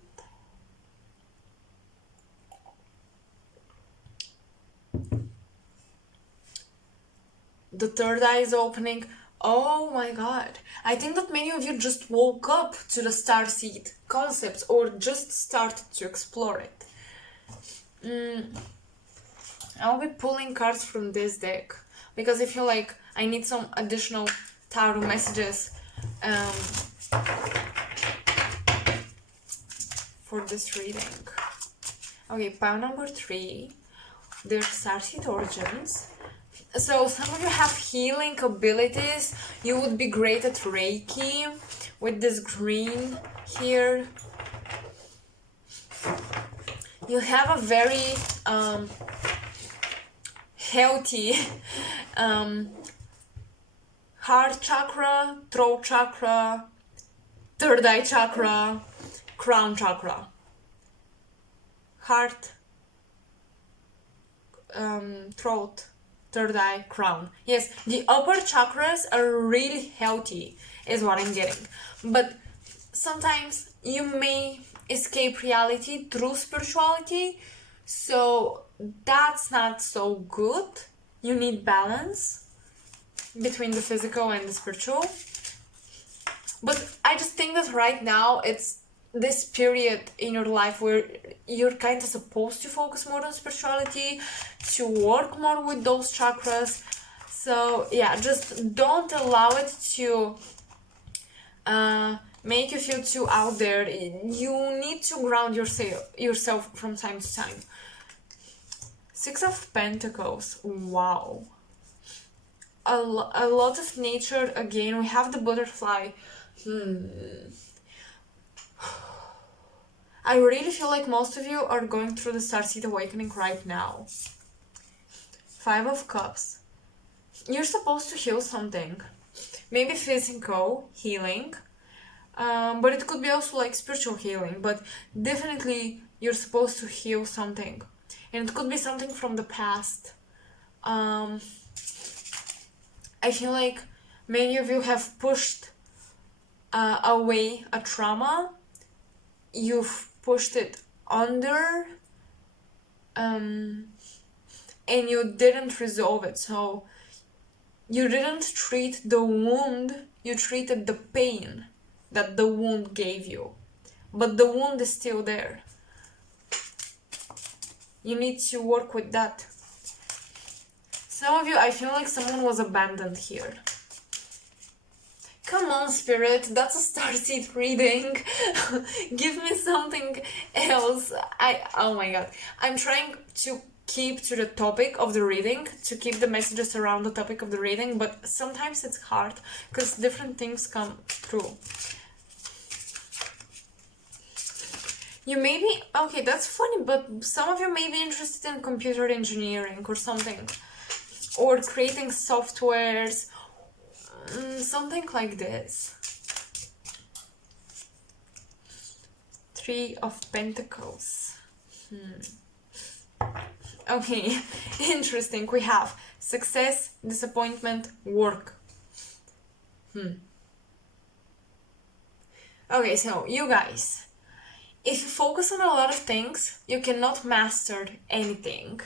The third eye is opening. Oh my god. I think that many of you just woke up to the starseed concepts or just started to explore it. I'll be pulling cards from this deck because I feel like I need some additional tarot messages for this reading. Okay, pile number 3. Their starseed origins. So some of you have healing abilities. You would be great at Reiki with this green here. You have a very healthy heart chakra, throat chakra, third eye chakra, crown chakra. Heart, throat, third eye, crown. Yes, the upper chakras are really healthy, is what I'm getting. But sometimes you may escape reality through spirituality, so that's not so good. You need balance between the physical and the spiritual. But I just think that right now it's this period in your life where you're kind of supposed to focus more on spirituality, to work more with those chakras. So yeah, just don't allow it to make you feel too out there. You need to ground yourself from time to time. Six of Pentacles. Wow. A lot of nature again. We have the butterfly. I really feel like most of you are going through the Starseed awakening right now. Five of Cups. You're supposed to heal something. Maybe physical healing. But it could be also like spiritual healing. But definitely you're supposed to heal something. And it could be something from the past. I feel like many of you have pushed away a trauma. You've pushed it under and you didn't resolve it. So you didn't treat the wound, you treated the pain that the wound gave you. But the wound is still there. You need to work with that. Some of you, I feel like someone was abandoned here. Come on, Spirit, that's a starseed reading. Give me something else. Oh my god. I'm trying to keep to the topic of the reading, to keep the messages around the topic of the reading, but sometimes it's hard because different things come through. You may be, okay, that's funny, but some of you may be interested in computer engineering or something. Or creating softwares, something like this. Three of Pentacles. Okay, interesting. We have success, disappointment, work. Okay, so you guys, if you focus on a lot of things, you cannot master anything.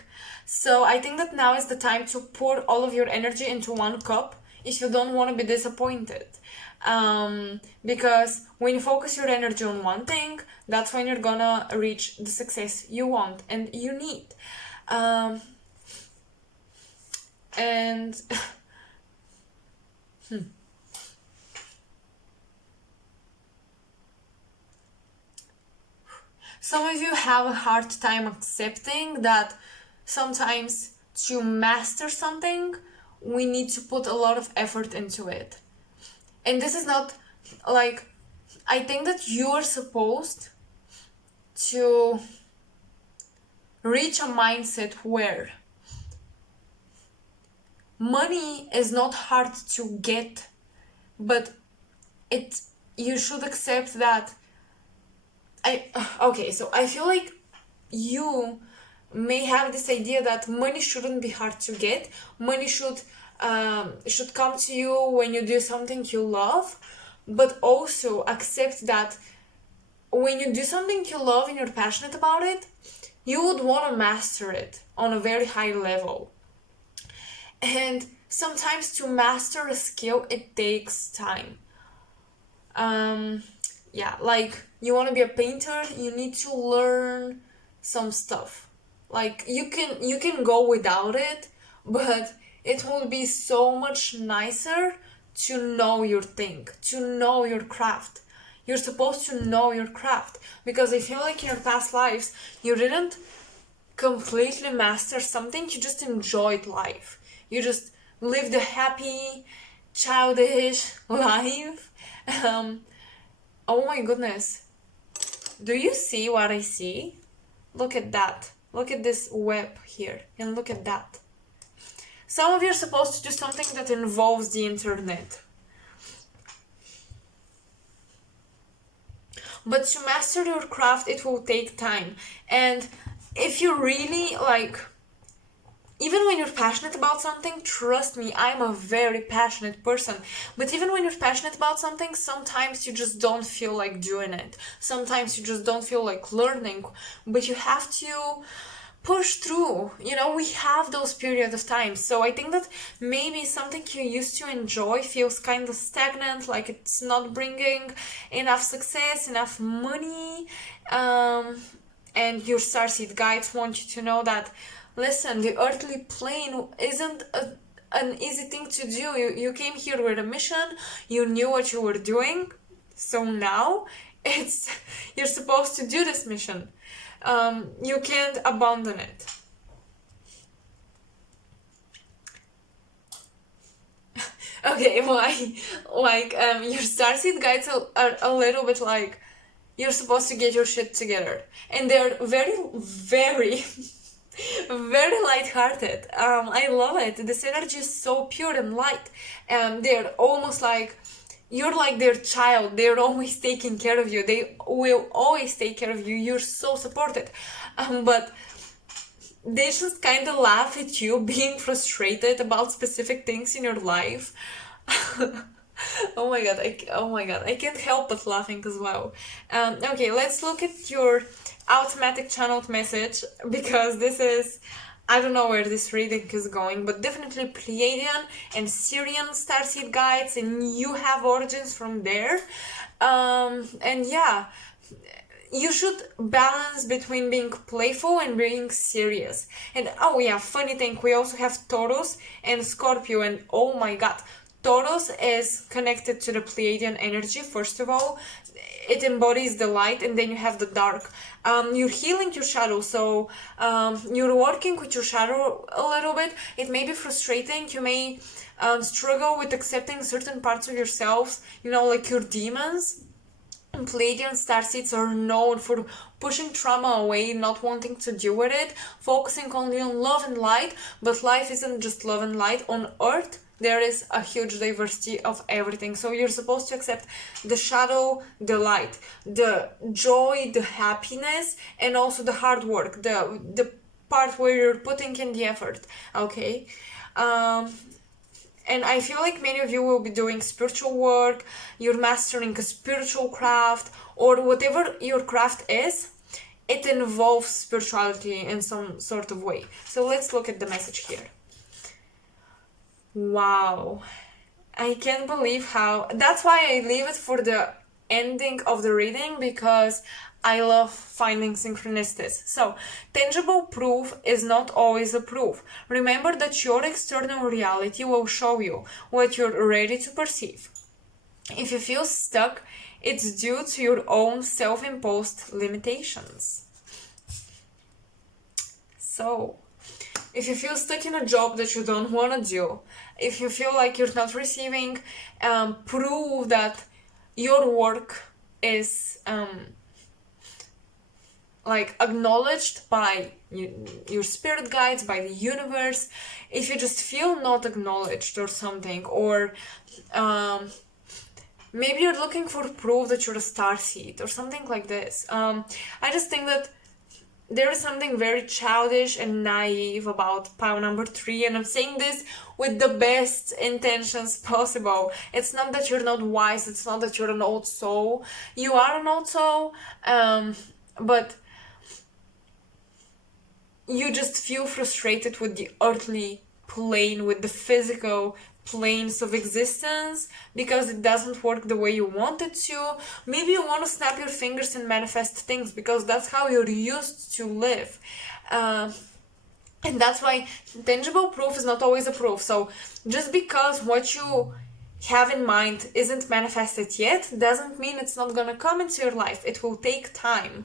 So I think that now is the time to pour all of your energy into one cup if you don't want to be disappointed. Because when you focus your energy on one thing, that's when you're gonna reach the success you want and you need. And some of you have a hard time accepting that sometimes to master something, we need to put a lot of effort into it. And this is not like, I think that you are supposed to reach a mindset where money is not hard to get, but you should accept that. Okay, so I feel like you may have this idea that money shouldn't be hard to get. Money should come to you when you do something you love, but also accept that when you do something you love and you're passionate about it, you would want to master it on a very high level. And sometimes to master a skill, it takes time. Yeah, like you want to be a painter, you need to learn some stuff. Like you can go without it, but it will be so much nicer to know your thing, to know your craft. You're supposed to know your craft, because I feel like in your past lives you didn't completely master something, you just enjoyed life. You just lived a happy, childish life. Oh my goodness. Do you see what I see? Look at that. Look at this web here, and look at that. Some of you are supposed to do something that involves the internet. But to master your craft, it will take time. And if you really even when you're passionate about something, trust me, I'm a very passionate person. But even when you're passionate about something, sometimes you just don't feel like doing it. Sometimes you just don't feel like learning. But you have to push through. You know, we have those periods of time. So I think that maybe something you used to enjoy feels kind of stagnant, like it's not bringing enough success, enough money. And your starseed guides want you to know that, listen, the earthly plane isn't an easy thing to do. You came here with a mission, you knew what you were doing, so now it's you're supposed to do this mission. You can't abandon it. Okay, your starseed guides are a little bit like, you're supposed to get your shit together, and they're very, very very light-hearted. I love it. This energy is so pure and light. They're almost like, you're like their child. They're always taking care of you. They will always take care of you. You're so supported. But they just kind of laugh at you being frustrated about specific things in your life. Oh my god, I can't help but laughing as well. Okay, let's look at your automatic channeled message, because this is, I don't know where this reading is going, but definitely Pleiadian and Syrian starseed guides, and you have origins from there. And yeah, you should balance between being playful and being serious. And oh yeah, funny thing, we also have Taurus and Scorpio, and oh my god, Taurus is connected to the Pleiadian energy. First of all, it embodies the light, and then you have the dark. You're healing your shadow, so you're working with your shadow a little bit. It may be frustrating. You may struggle with accepting certain parts of yourselves, you know, like your demons. Pleiadian starseeds are known for pushing trauma away, not wanting to deal with it, focusing only on love and light. But life isn't just love and light. On Earth, there is a huge diversity of everything. So you're supposed to accept the shadow, the light, the joy, the happiness, and also the hard work, the part where you're putting in the effort. Okay. And I feel like many of you will be doing spiritual work, you're mastering a spiritual craft, or whatever your craft is, it involves spirituality in some sort of way. So let's look at the message here. Wow. I can't believe how... That's why I leave it for the ending of the reading, because I love finding synchronicities. So, tangible proof is not always a proof. Remember that your external reality will show you what you're ready to perceive. If you feel stuck, it's due to your own self-imposed limitations. So, if you feel stuck in a job that you don't want to do, if you feel like you're not receiving proof that your work is like acknowledged by your spirit guides, by the universe, if you just feel not acknowledged or something, or maybe you're looking for proof that you're a starseed or something like this, I just think that there is something very childish and naive about pile number 3, and I'm saying this with the best intentions possible. It's not that you're not wise, it's not that you're an old soul. You are an old soul, but you just feel frustrated with the earthly plane, with the physical planes of existence, because it doesn't work the way you want it to. Maybe you want to snap your fingers and manifest things because that's how you're used to live. And that's why tangible proof is not always a proof. So just because what you have in mind isn't manifested yet doesn't mean it's not gonna come into your life. It will take time.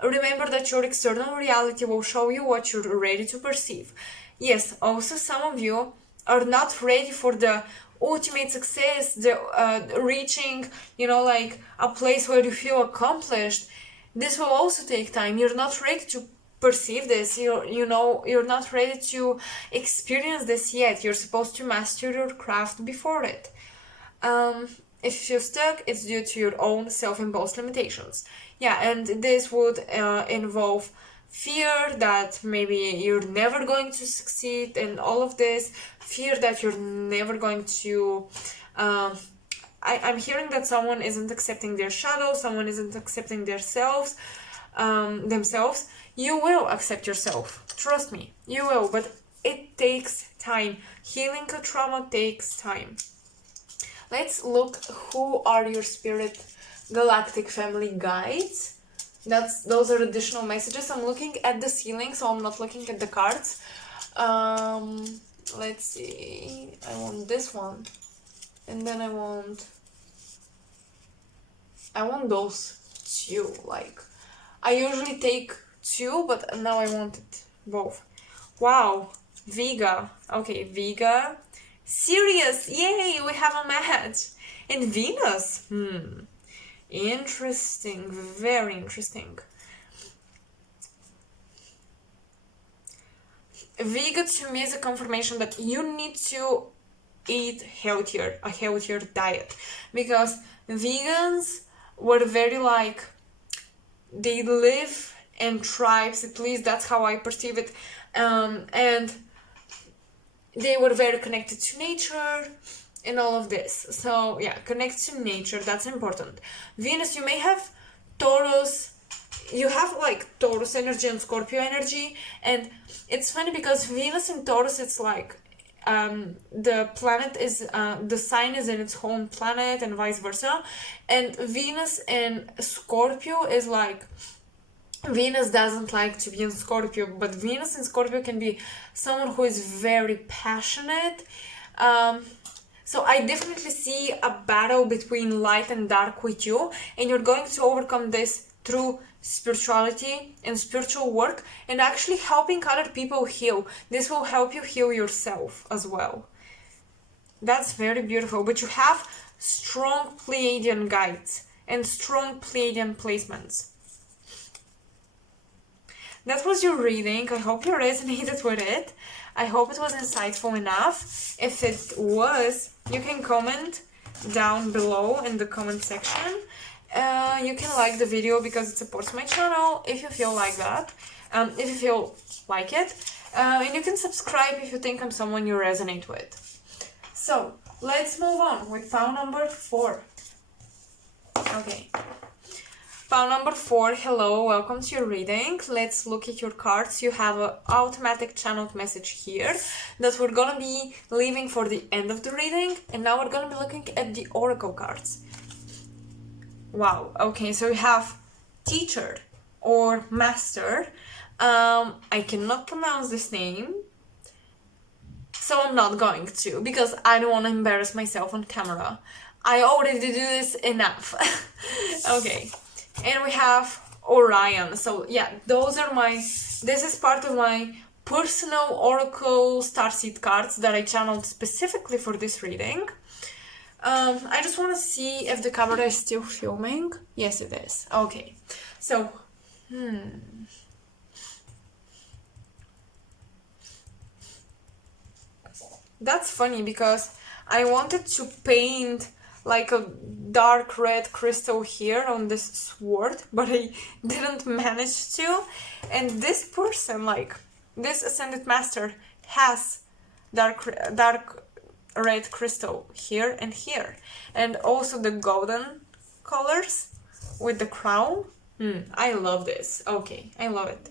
Remember that your external reality will show you what you're ready to perceive. Yes, also some of you are not ready for the ultimate success, the reaching, like a place where you feel accomplished. This will also take time. You're not ready to perceive this. You're not ready to experience this yet. You're supposed to master your craft before it. If you're stuck, it's due to your own self-imposed limitations. Yeah, and this would involve fear that maybe you're never going to succeed, and all of this fear that you're never going to I'm hearing that someone isn't accepting their shadow, someone isn't accepting themselves. You will accept yourself, trust me, you will, but it takes time. Healing a trauma takes time. Let's look who are your spirit galactic family guides. Those are additional messages. I'm looking at the ceiling, so I'm not looking at the cards. Let's see. I want this one, and then I want those two. Like, I usually take two, but now I wanted both. Wow, Vega. Okay, Vega. Sirius, yay, we have a match. And Venus. Interesting, very interesting. Vega to me is a confirmation that you need to eat healthier, a healthier diet, because vegans were very like, they live in tribes, at least that's how I perceive it, and they were very connected to nature and all of this. So yeah, connect to nature, that's important. Venus, you may have Taurus, you have like Taurus energy and Scorpio energy, and it's funny because Venus and Taurus, it's like the planet is the sign is in its own planet and vice versa, and Venus and Scorpio is like, Venus doesn't like to be in Scorpio, but Venus in Scorpio can be someone who is very passionate. So I definitely see a battle between light and dark with you, and you're going to overcome this through spirituality and spiritual work, and actually helping other people heal. This will help you heal yourself as well. That's very beautiful. But you have strong Pleiadian guides and strong Pleiadian placements. That was your reading. I hope you resonated with it. I hope it was insightful enough. If it was, you can comment down below in the comment section. You can like the video because it supports my channel if you feel like that, if you feel like it, and you can subscribe if you think I'm someone you resonate with. So let's move on with file number 4. Okay, file number 4. Hello, welcome to your reading. Let's look at your cards. You have an automatic channeled message here that we're gonna be leaving for the end of the reading, and now we're gonna be looking at the oracle cards. Wow, okay, so we have teacher or master. I cannot pronounce this name, so I'm not going to, because I don't want to embarrass myself on camera. I already do this enough. Okay, and we have Orion. So yeah, this is part of my personal oracle starseed cards that I channeled specifically for this reading. I just want to see if the camera is still filming. Yes, it is. Okay, so that's funny because I wanted to paint like a dark red crystal here on this sword, but I didn't manage to. And this person, like this ascended master, has dark red crystal here and here, and also the golden colors with the crown. I love this. Okay, I love it.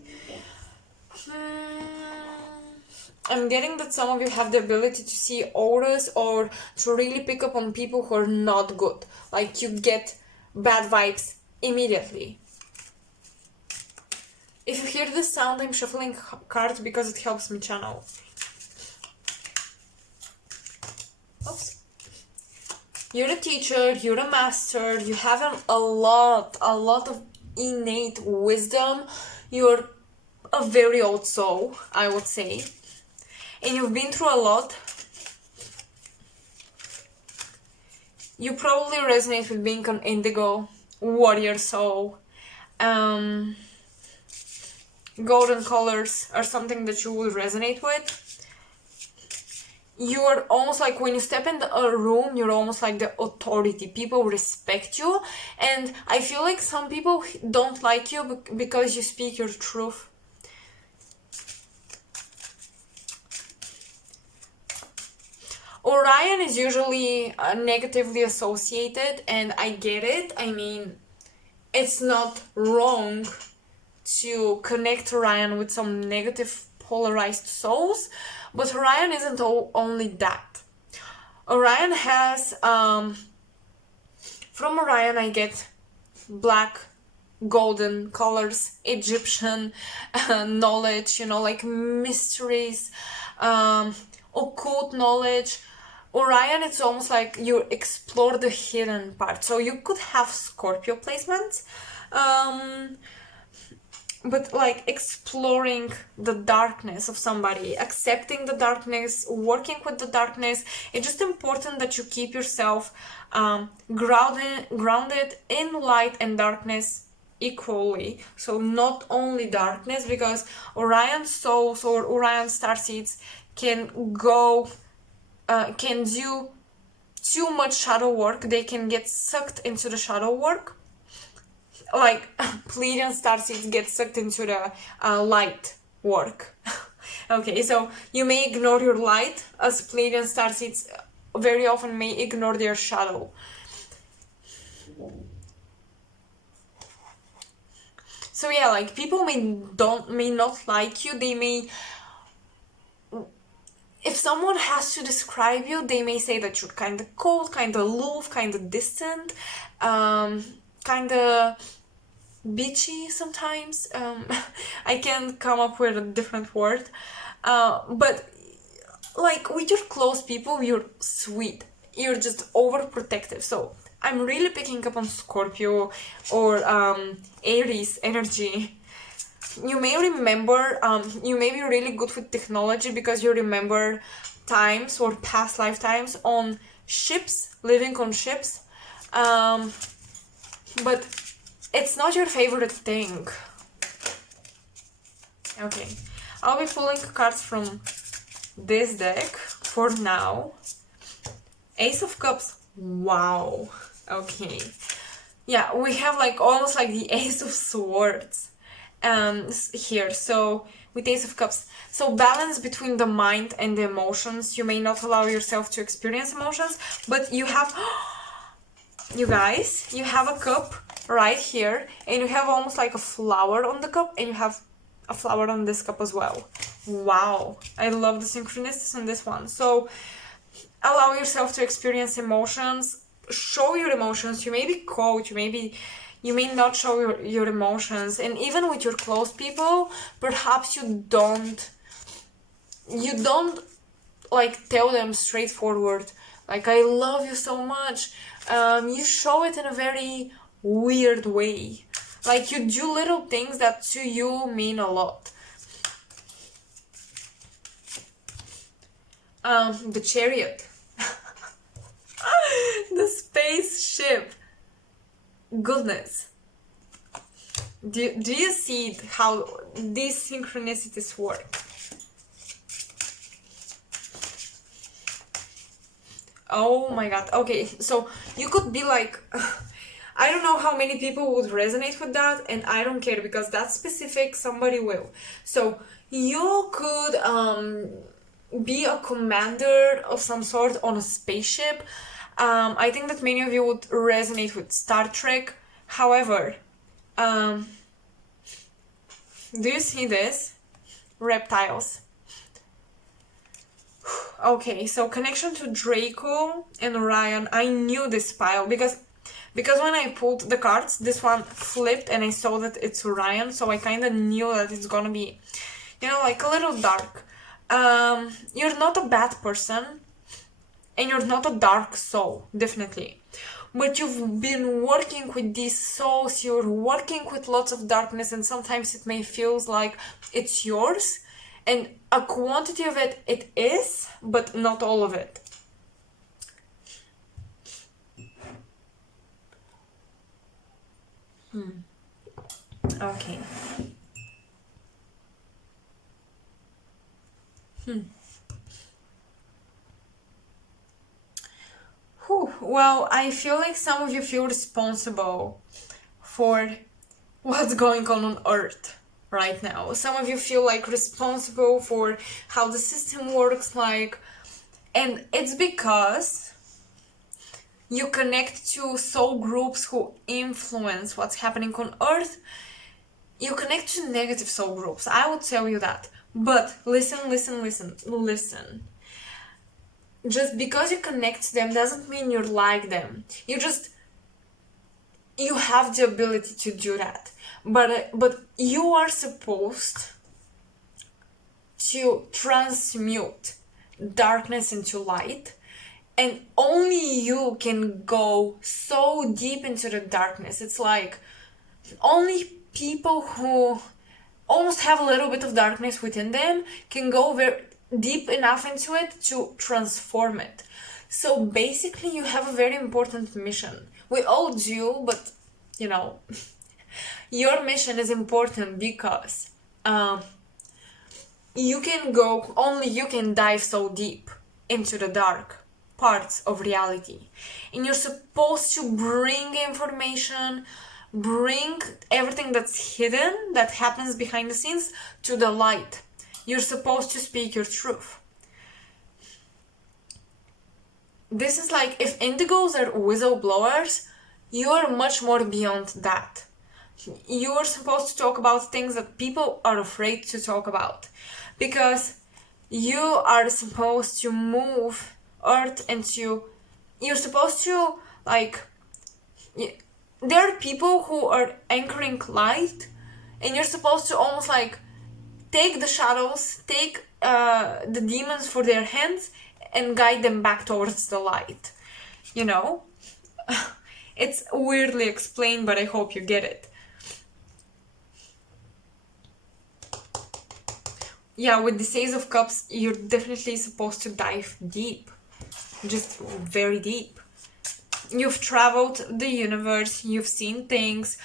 I'm getting that some of you have the ability to see auras or to really pick up on people who are not good. Like you get bad vibes immediately. If you hear this sound, I'm shuffling cards because it helps me channel. Oops. You're a teacher, you're a master, you have a lot of innate wisdom. You're a very old soul, I would say. And you've been through a lot. You probably resonate with being an indigo, warrior soul. Golden colors are something that you will resonate with. You are almost like, when you step in a room, you're almost like the authority. People respect you, and I feel like some people don't like you because you speak your truth. Orion is usually negatively associated, and I get it. I mean, it's not wrong to connect Orion with some negative polarized souls, but Orion isn't only that. Orion has, from Orion I get black, golden colors, Egyptian knowledge, you know, like mysteries, occult knowledge. Orion, it's almost like you explore the hidden part. So you could have Scorpio placements, but like exploring the darkness of somebody, accepting the darkness, working with the darkness. It's just important that you keep yourself grounded in light and darkness equally. So not only darkness, because Orion souls or Orion starseeds can go can do too much shadow work. They can get sucked into the shadow work, like Pleiadian starseeds get sucked into the light work. Okay, so you may ignore your light, as Pleiadian starseeds very often may ignore their shadow. So yeah, like people may not like you. They may, if someone has to describe you, they may say that you're kind of cold, kind of aloof, kind of distant, kind of bitchy sometimes. I can't come up with a different word, but like with your close people, you're sweet, you're just overprotective. So I'm really picking up on Scorpio or Aries energy. You may remember, you may be really good with technology because you remember times or past lifetimes on ships, living on ships, but it's not your favorite thing. Okay, I'll be pulling cards from this deck for now. Ace of Cups. Wow. Okay. Yeah, we have like almost like the Ace of Swords here. So with Ace of Cups, so balance between the mind and the emotions. You may not allow yourself to experience emotions, but you have you guys, you have a cup right here, and you have almost like a flower on the cup, and you have a flower on this cup as well. Wow, I love the synchronicities on this one. So allow yourself to experience emotions, show your emotions. You may be cold, you may not show your emotions, and even with your close people, perhaps you don't like tell them straightforward, like I love you so much. You show it in a very weird way, like you do little things that to you mean a lot. The Chariot. The spaceship. Goodness. Do you see how these synchronicities work? Oh my god. Okay, so you could be like, I don't know how many people would resonate with that, and I don't care because that's specific, somebody will. So you could be a commander of some sort on a spaceship. I think that many of you would resonate with Star Trek. However, do you see this? Reptiles. Okay, so connection to Draco and Orion. I knew this pile because when I pulled the cards, this one flipped and I saw that it's Orion, so I kind of knew that it's gonna be, you know, like a little dark. You're not a bad person, and you're not a dark soul, definitely. But you've been working with these souls, you're working with lots of darkness, and sometimes it may feel like it's yours, and a quantity of it, it is, but not all of it. Okay. Well, I feel like some of you feel responsible for what's going on Earth right now. Some of you feel like responsible for how the system works, like And it's because you connect to soul groups who influence what's happening on Earth. You connect to negative soul groups, I would tell you that. But listen. Just because you connect to them doesn't mean you like them. You have the ability to do that. But you are supposed to transmute darkness into light, and only you can go so deep into the darkness. It's like only people who almost have a little bit of darkness within them can go very deep enough into it to transform it. So basically you have a very important mission. We all do, but you know, your mission is important because only you can dive so deep into the dark parts of reality. And you're supposed to bring information, bring everything that's hidden, that happens behind the scenes, to the light. You're supposed to speak your truth. This is like, if indigos are whistleblowers, you're much more beyond that. You're supposed to talk about things that people are afraid to talk about, because you are supposed to move Earth into, you're supposed to, like, there are people who are anchoring light, and you're supposed to almost like take the shadows, take the demons for their hands, and guide them back towards the light. You know? It's weirdly explained, but I hope you get it. Yeah, with the Ace of Cups, you're definitely supposed to dive deep. Just very deep. You've traveled the universe, you've seen things,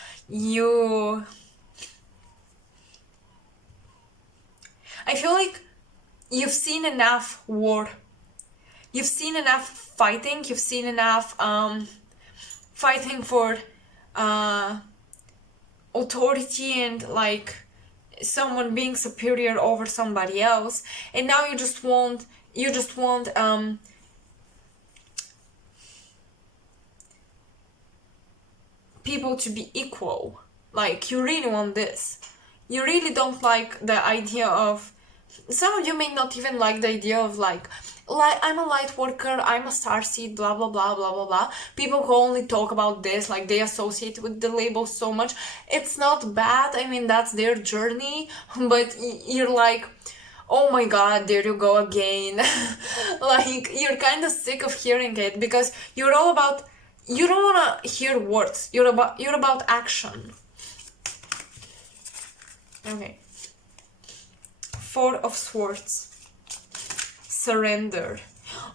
I feel like you've seen enough war. You've seen enough fighting, you've seen enough fighting for authority and like someone being superior over somebody else, and now you just want people to be equal. Like, you really want this. You really don't like the idea of, some of you may not even like the idea of like I'm a light worker, I'm a starseed, blah blah blah blah blah blah. People who only talk about this, like they associate with the label so much. It's not bad, I mean, that's their journey, but you're like, oh my god, there you go again. Like, you're kind of sick of hearing it, because you're all about, you don't want to hear words, you're about action. Okay. Four of Swords. Surrender.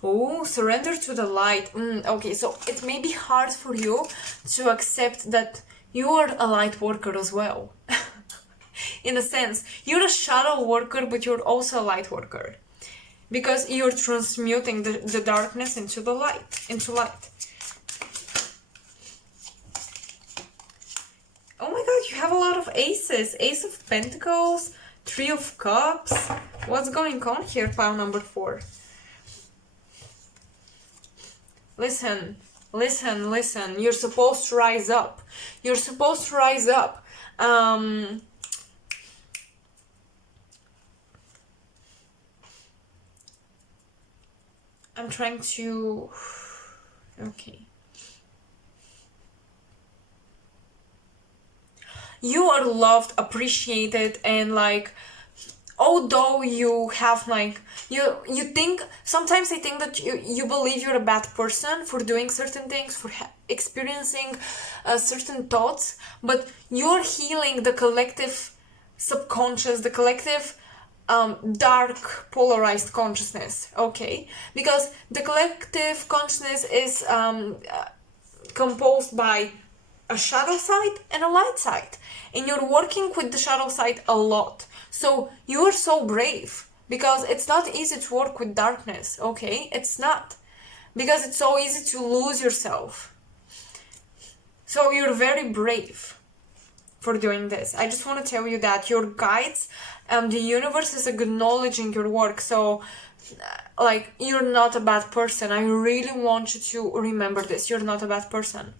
Oh, surrender to the light. Okay, so it may be hard for you to accept that you are a light worker as well. In a sense, you're a shadow worker, but you're also a light worker, because you're transmuting the darkness into the light, Oh my god, you have a lot of aces. Ace of Pentacles, Three of Cups. What's going on here, pile number 4? Listen. You're supposed to rise up. I'm trying to... Okay. You are loved, appreciated, and like, although you have like, you think, sometimes I think that you believe you're a bad person for doing certain things, for experiencing certain thoughts, but you're healing the collective subconscious, the collective dark polarized consciousness, okay? Because the collective consciousness is composed by a shadow side and a light side, and you're working with the shadow side a lot. So you're so brave, because it's not easy to work with darkness, okay? It's not, because it's so easy to lose yourself. So you're very brave for doing this. I just want to tell you that your guides, the universe is acknowledging your work. So like, you're not a bad person. I really want you to remember this. You're not a bad person.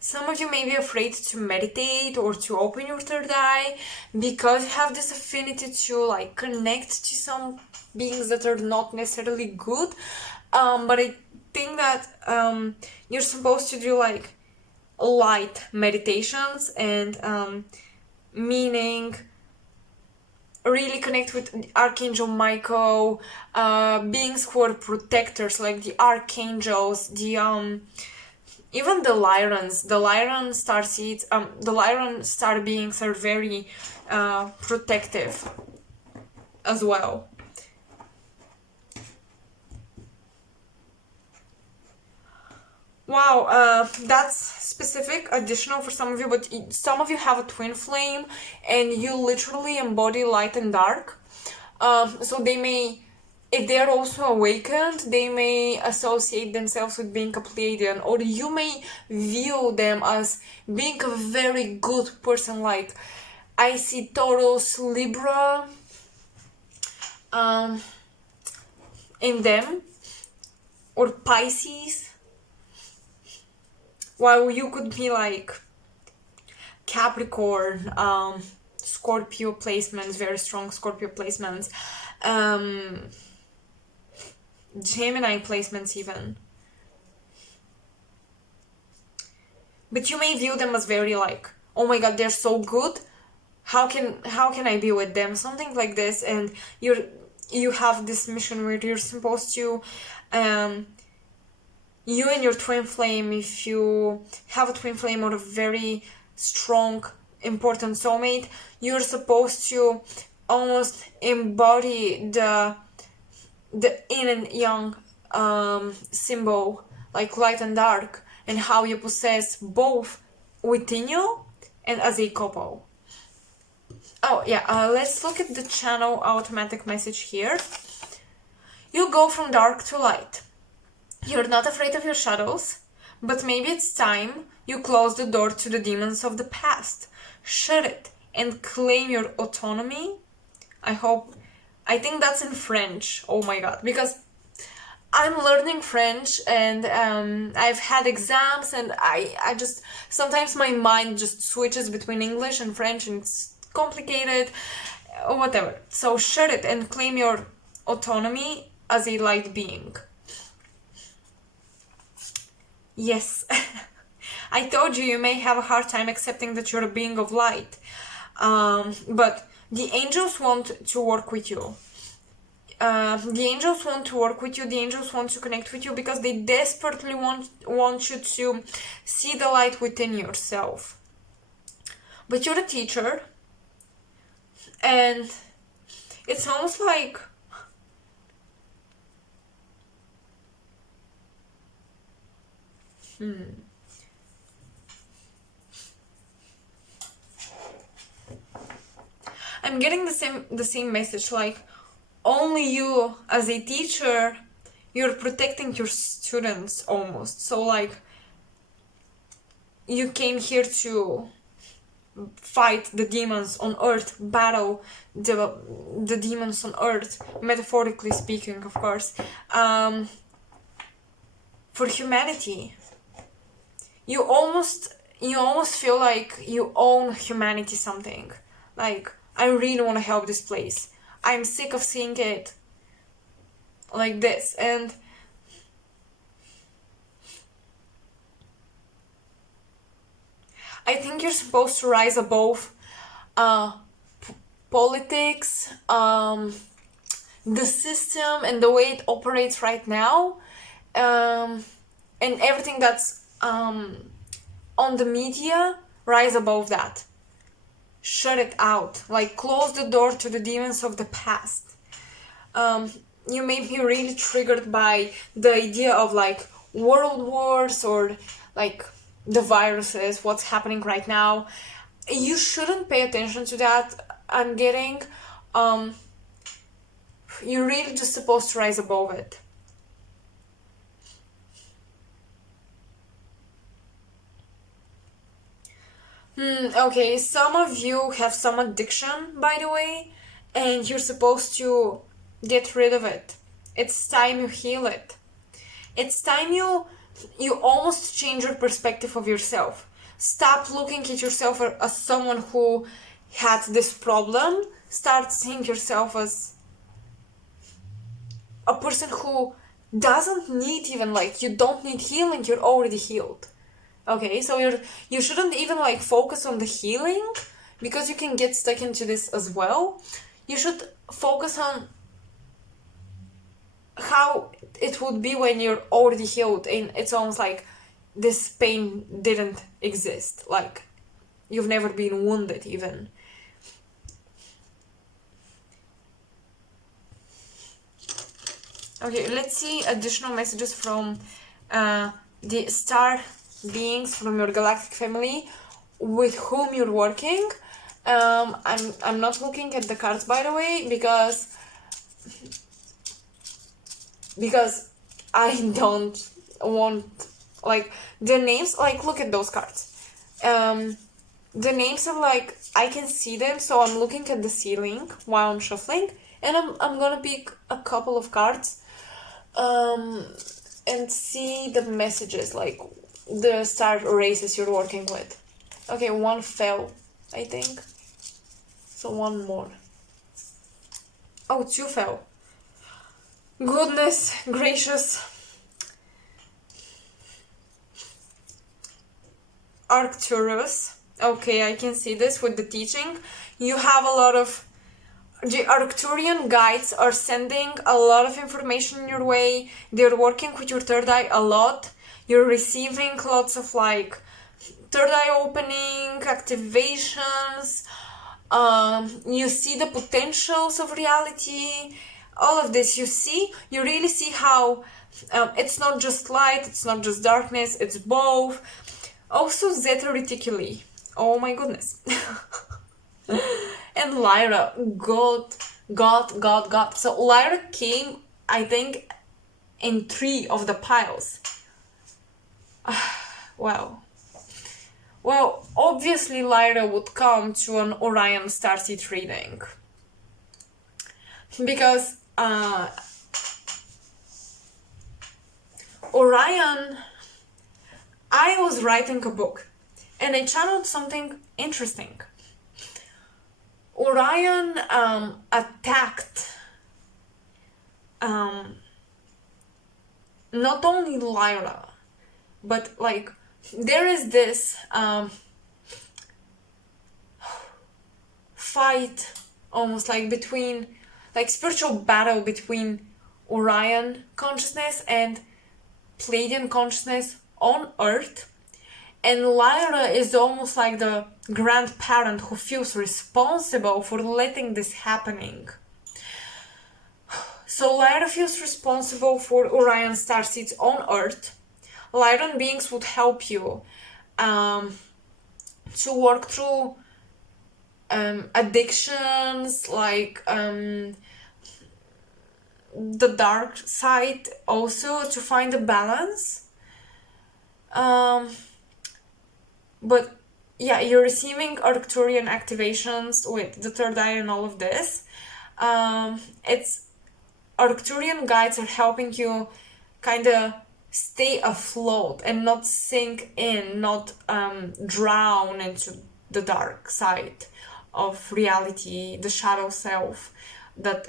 Some of you may be afraid to meditate or to open your third eye because you have this affinity to like connect to some beings that are not necessarily good. But I think that you're supposed to do like light meditations and meaning really connect with Archangel Michael, beings who are protectors like the archangels, the even the Lyrans, the Lyran starseeds, the Lyran star beings are very protective as well. Wow, that's specific, additional for some of you, but some of you have a twin flame and you literally embody light and dark. So they may, if they're also awakened, they may associate themselves with being a Pleiadian, or you may view them as being a very good person. Like, I see Taurus, Libra in them, or Pisces, while you could be like Capricorn, Scorpio placements, very strong Scorpio placements, Gemini placements even. But you may view them as very like, oh my god, they're so good, how can I be with them, something like this. And you have this mission where you're supposed to you and your twin flame, if you have a twin flame or a very strong important soulmate, you're supposed to almost embody the yin and yang symbol, like light and dark, and how you possess both within you and as a couple. Oh yeah, let's look at the channel automatic message here. You go from dark to light. You're not afraid of your shadows, but maybe it's time you close the door to the demons of the past. Shut it and claim your autonomy. I think that's in French. Oh my god, because I'm learning French and I've had exams and I just, sometimes my mind just switches between English and French and it's complicated, whatever. So shut it and claim your autonomy as a light being. Yes, I told you you may have a hard time accepting that you're a being of light, but the angels want to work with you. The angels want to work with you, the angels want to connect with you because they desperately want you to see the light within yourself. But you're a teacher, and it's almost like I'm getting the same message, like only you as a teacher, you're protecting your students almost. So like you came here to fight the demons on earth, battle the demons on earth, metaphorically speaking, of course, for humanity. You almost feel like you own humanity something. Like, I really want to help this place. I'm sick of seeing it like this. And I think you're supposed to rise above politics, the system and the way it operates right now, and everything that's on the media. Rise above that. Shut it out. Like, close the door to the demons of the past. You may be really triggered by the idea of like world wars or like the viruses, what's happening right now. You shouldn't pay attention to that. I'm getting you're really just supposed to rise above it. Okay, some of you have some addiction, by the way, and you're supposed to get rid of it. It's time you heal it. It's time you almost change your perspective of yourself. Stop looking at yourself as someone who had this problem. Start seeing yourself as a person who doesn't need even, like, you don't need healing, you're already healed. Okay, so you shouldn't even like focus on the healing, because you can get stuck into this as well. You should focus on how it would be when you're already healed, and it's almost like this pain didn't exist, like you've never been wounded even. Okay, let's see additional messages from the star beings from your galactic family with whom you're working. I'm not looking at the cards, by the way, because I don't want, like, the names, like, look at those cards. The names are like, I can see them, so I'm looking at the ceiling while I'm shuffling, and I'm gonna pick a couple of cards and see the messages, like the star races you're working with. Okay, one fell, I think. So one more. Oh, two fell. Goodness gracious. Arcturus. Okay, I can see this with the teaching. You have a lot of... The Arcturian guides are sending a lot of information your way. They're working with your third eye a lot. You're receiving lots of, like, third eye opening, activations. You see the potentials of reality. All of this, you really see how it's not just light, it's not just darkness, it's both. Also, Zeta Reticuli. Oh my goodness. And Lyra, God. So Lyra came, I think, in 3 of the piles. Wow. Well, obviously Lyra would come to an Orion Starseed reading. Because Orion, I was writing a book and I channeled something interesting. Orion attacked not only Lyra, but, like, there is this fight, almost like between, like, spiritual battle between Orion consciousness and Pleiadian consciousness on Earth. And Lyra is almost like the grandparent who feels responsible for letting this happening. So Lyra feels responsible for Orion starseeds on Earth. Lyran beings would help you to work through addictions, like the dark side, also to find a balance. But yeah, you're receiving Arcturian activations with the third eye and all of this. It's Arcturian guides are helping you kind of stay afloat and not sink in, not drown into the dark side of reality, the shadow self that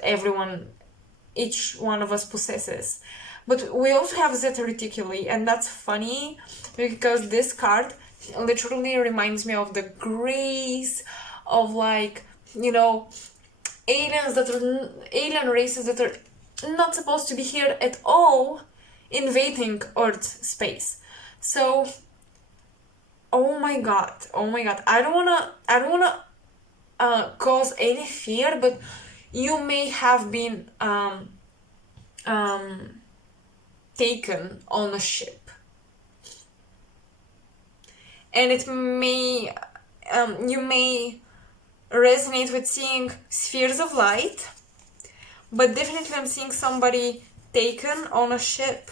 each one of us possesses. But we also have Zeta Reticuli, and that's funny because this card literally reminds me of the grace of, like, you know, alien races that are not supposed to be here at all, invading Earth's space. So, oh my god, I don't wanna cause any fear, but you may have been taken on a ship. And it may, you may resonate with seeing spheres of light, but definitely I'm seeing somebody taken on a ship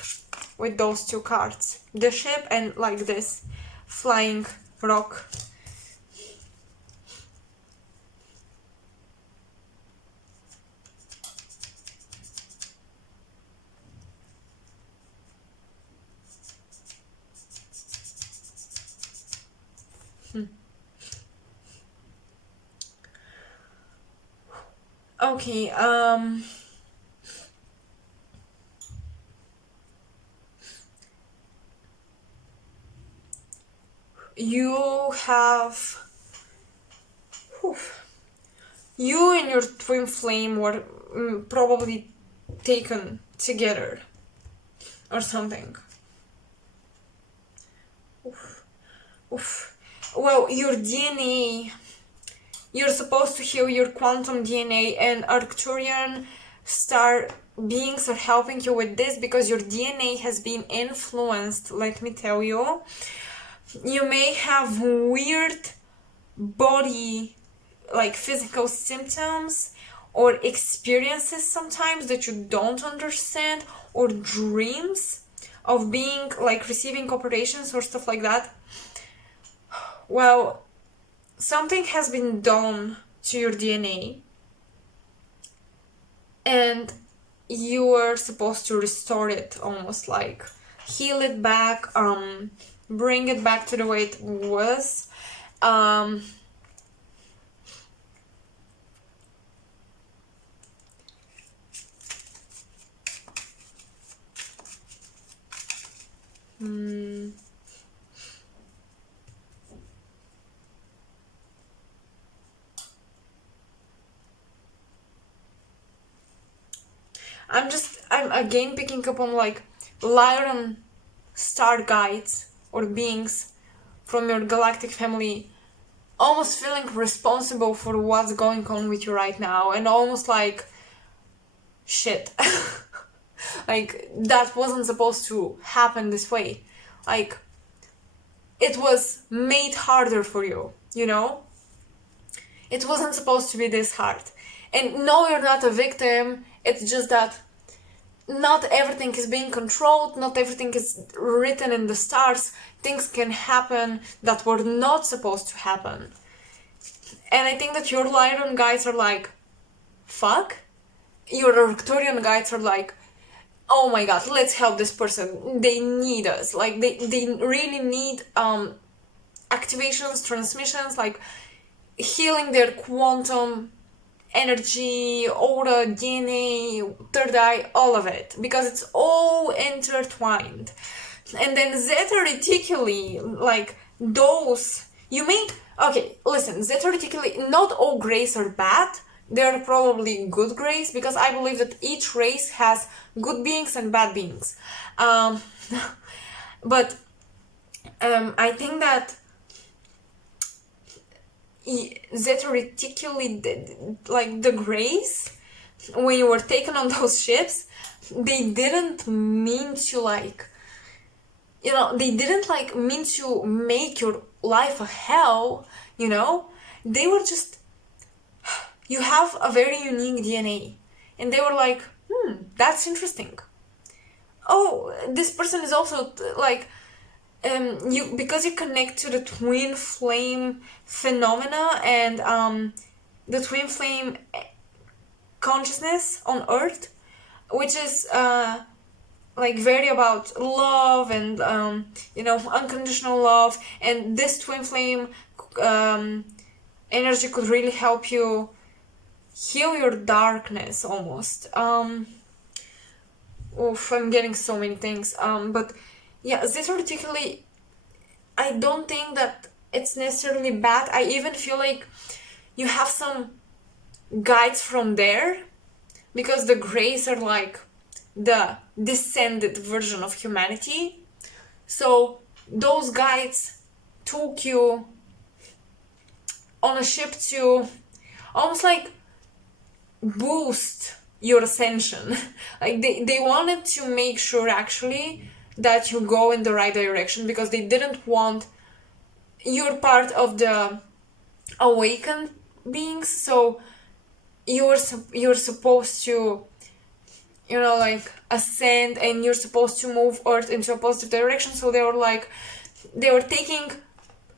with those two cards. The ship and, like, this flying rock. Okay, you have, whew, you and your twin flame were probably taken together or something. Oof. Oof. Well, your DNA, you're supposed to heal your quantum DNA, and Arcturian star beings are helping you with this because your DNA has been influenced, let me tell you. You may have weird body, like physical symptoms or experiences sometimes that you don't understand, or dreams of being like receiving operations or stuff like that. Well, something has been done to your DNA and you are supposed to restore it, almost like heal it back, bring it back to the way it was. I'm again picking up on like Lyran star guides or beings from your galactic family almost feeling responsible for what's going on with you right now, and almost like, shit. Like, that wasn't supposed to happen this way. Like, it was made harder for you, you know? It wasn't supposed to be this hard. And no, you're not a victim. It's just that not everything is being controlled, not everything is written in the stars. Things can happen that were not supposed to happen. And I think that your Lyran guides are like, fuck? Your Arcturian guides are like, oh my god, let's help this person. They need us. Like, they really need activations, transmissions, like healing their quantum energy, aura, DNA, third eye, all of it, because it's all intertwined. And then Zeta Reticuli, like those, you may, okay, listen, Zeta Reticuli, not all grays are bad, they're probably good grays, because I believe that each race has good beings and bad beings. But I think that Zeta Reticuli, like the grays, when you were taken on those ships, they didn't mean to like, you know, they didn't like mean to make your life a hell, you know? They were just, you have a very unique DNA. And they were like, that's interesting. Oh, this person is also like, you, because you connect to the twin flame phenomena and the twin flame consciousness on Earth, which is like very about love and you know, unconditional love, and this twin flame energy could really help you heal your darkness almost. Oof, I'm getting so many things. But yeah, Zeta Reticuli, I don't think that it's necessarily bad. I even feel like you have some guides from there, because the Greys are like the descended version of humanity. So those guides took you on a ship to almost like boost your ascension. Like they wanted to make sure actually that you go in the right direction, because they didn't want, you're part of the awakened beings, so you're supposed to, you know, like ascend, and you're supposed to move Earth into a positive direction. So they were taking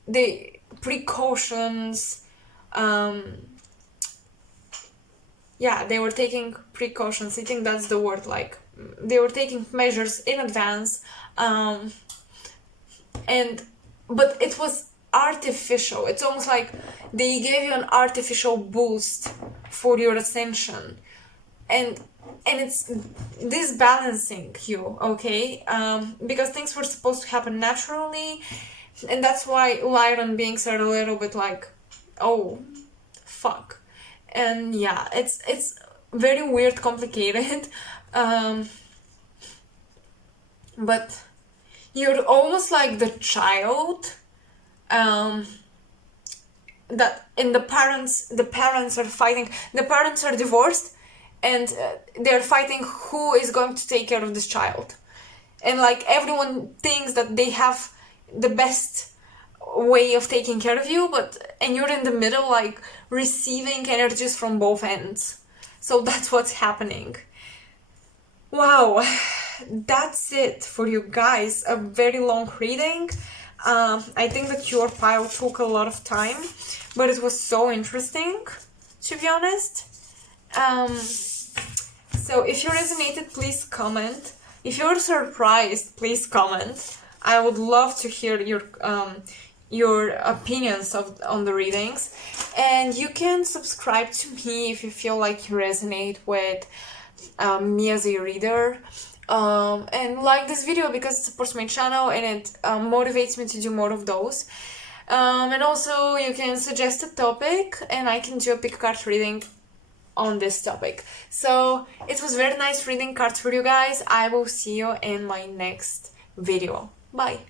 the precautions, yeah, they were taking precautions, I think that's the word, like they were taking measures in advance, but it was artificial. It's almost like they gave you an artificial boost for your ascension, and it's this balancing you, okay, because things were supposed to happen naturally, and that's why Lyran beings are a little bit like, oh fuck. And yeah, it's very weird, complicated, but you're almost like the child, that in the parents are fighting, the parents are divorced, and they're fighting who is going to take care of this child, and like everyone thinks that they have the best way of taking care of you, and you're in the middle, like receiving energies from both ends. So that's what's happening. Wow, that's it for you guys. A very long reading. I think that your pile took a lot of time, but it was so interesting, to be honest. So if you resonated, please comment. If you're surprised, please comment. I would love to hear your opinions on the readings, and you can subscribe to me if you feel like you resonate with me as a reader, and like this video because it supports my channel and it motivates me to do more of those. And also you can suggest a topic and I can do a pick card reading on this topic. So it was very nice reading cards for you guys. I will see you in my next video. Bye.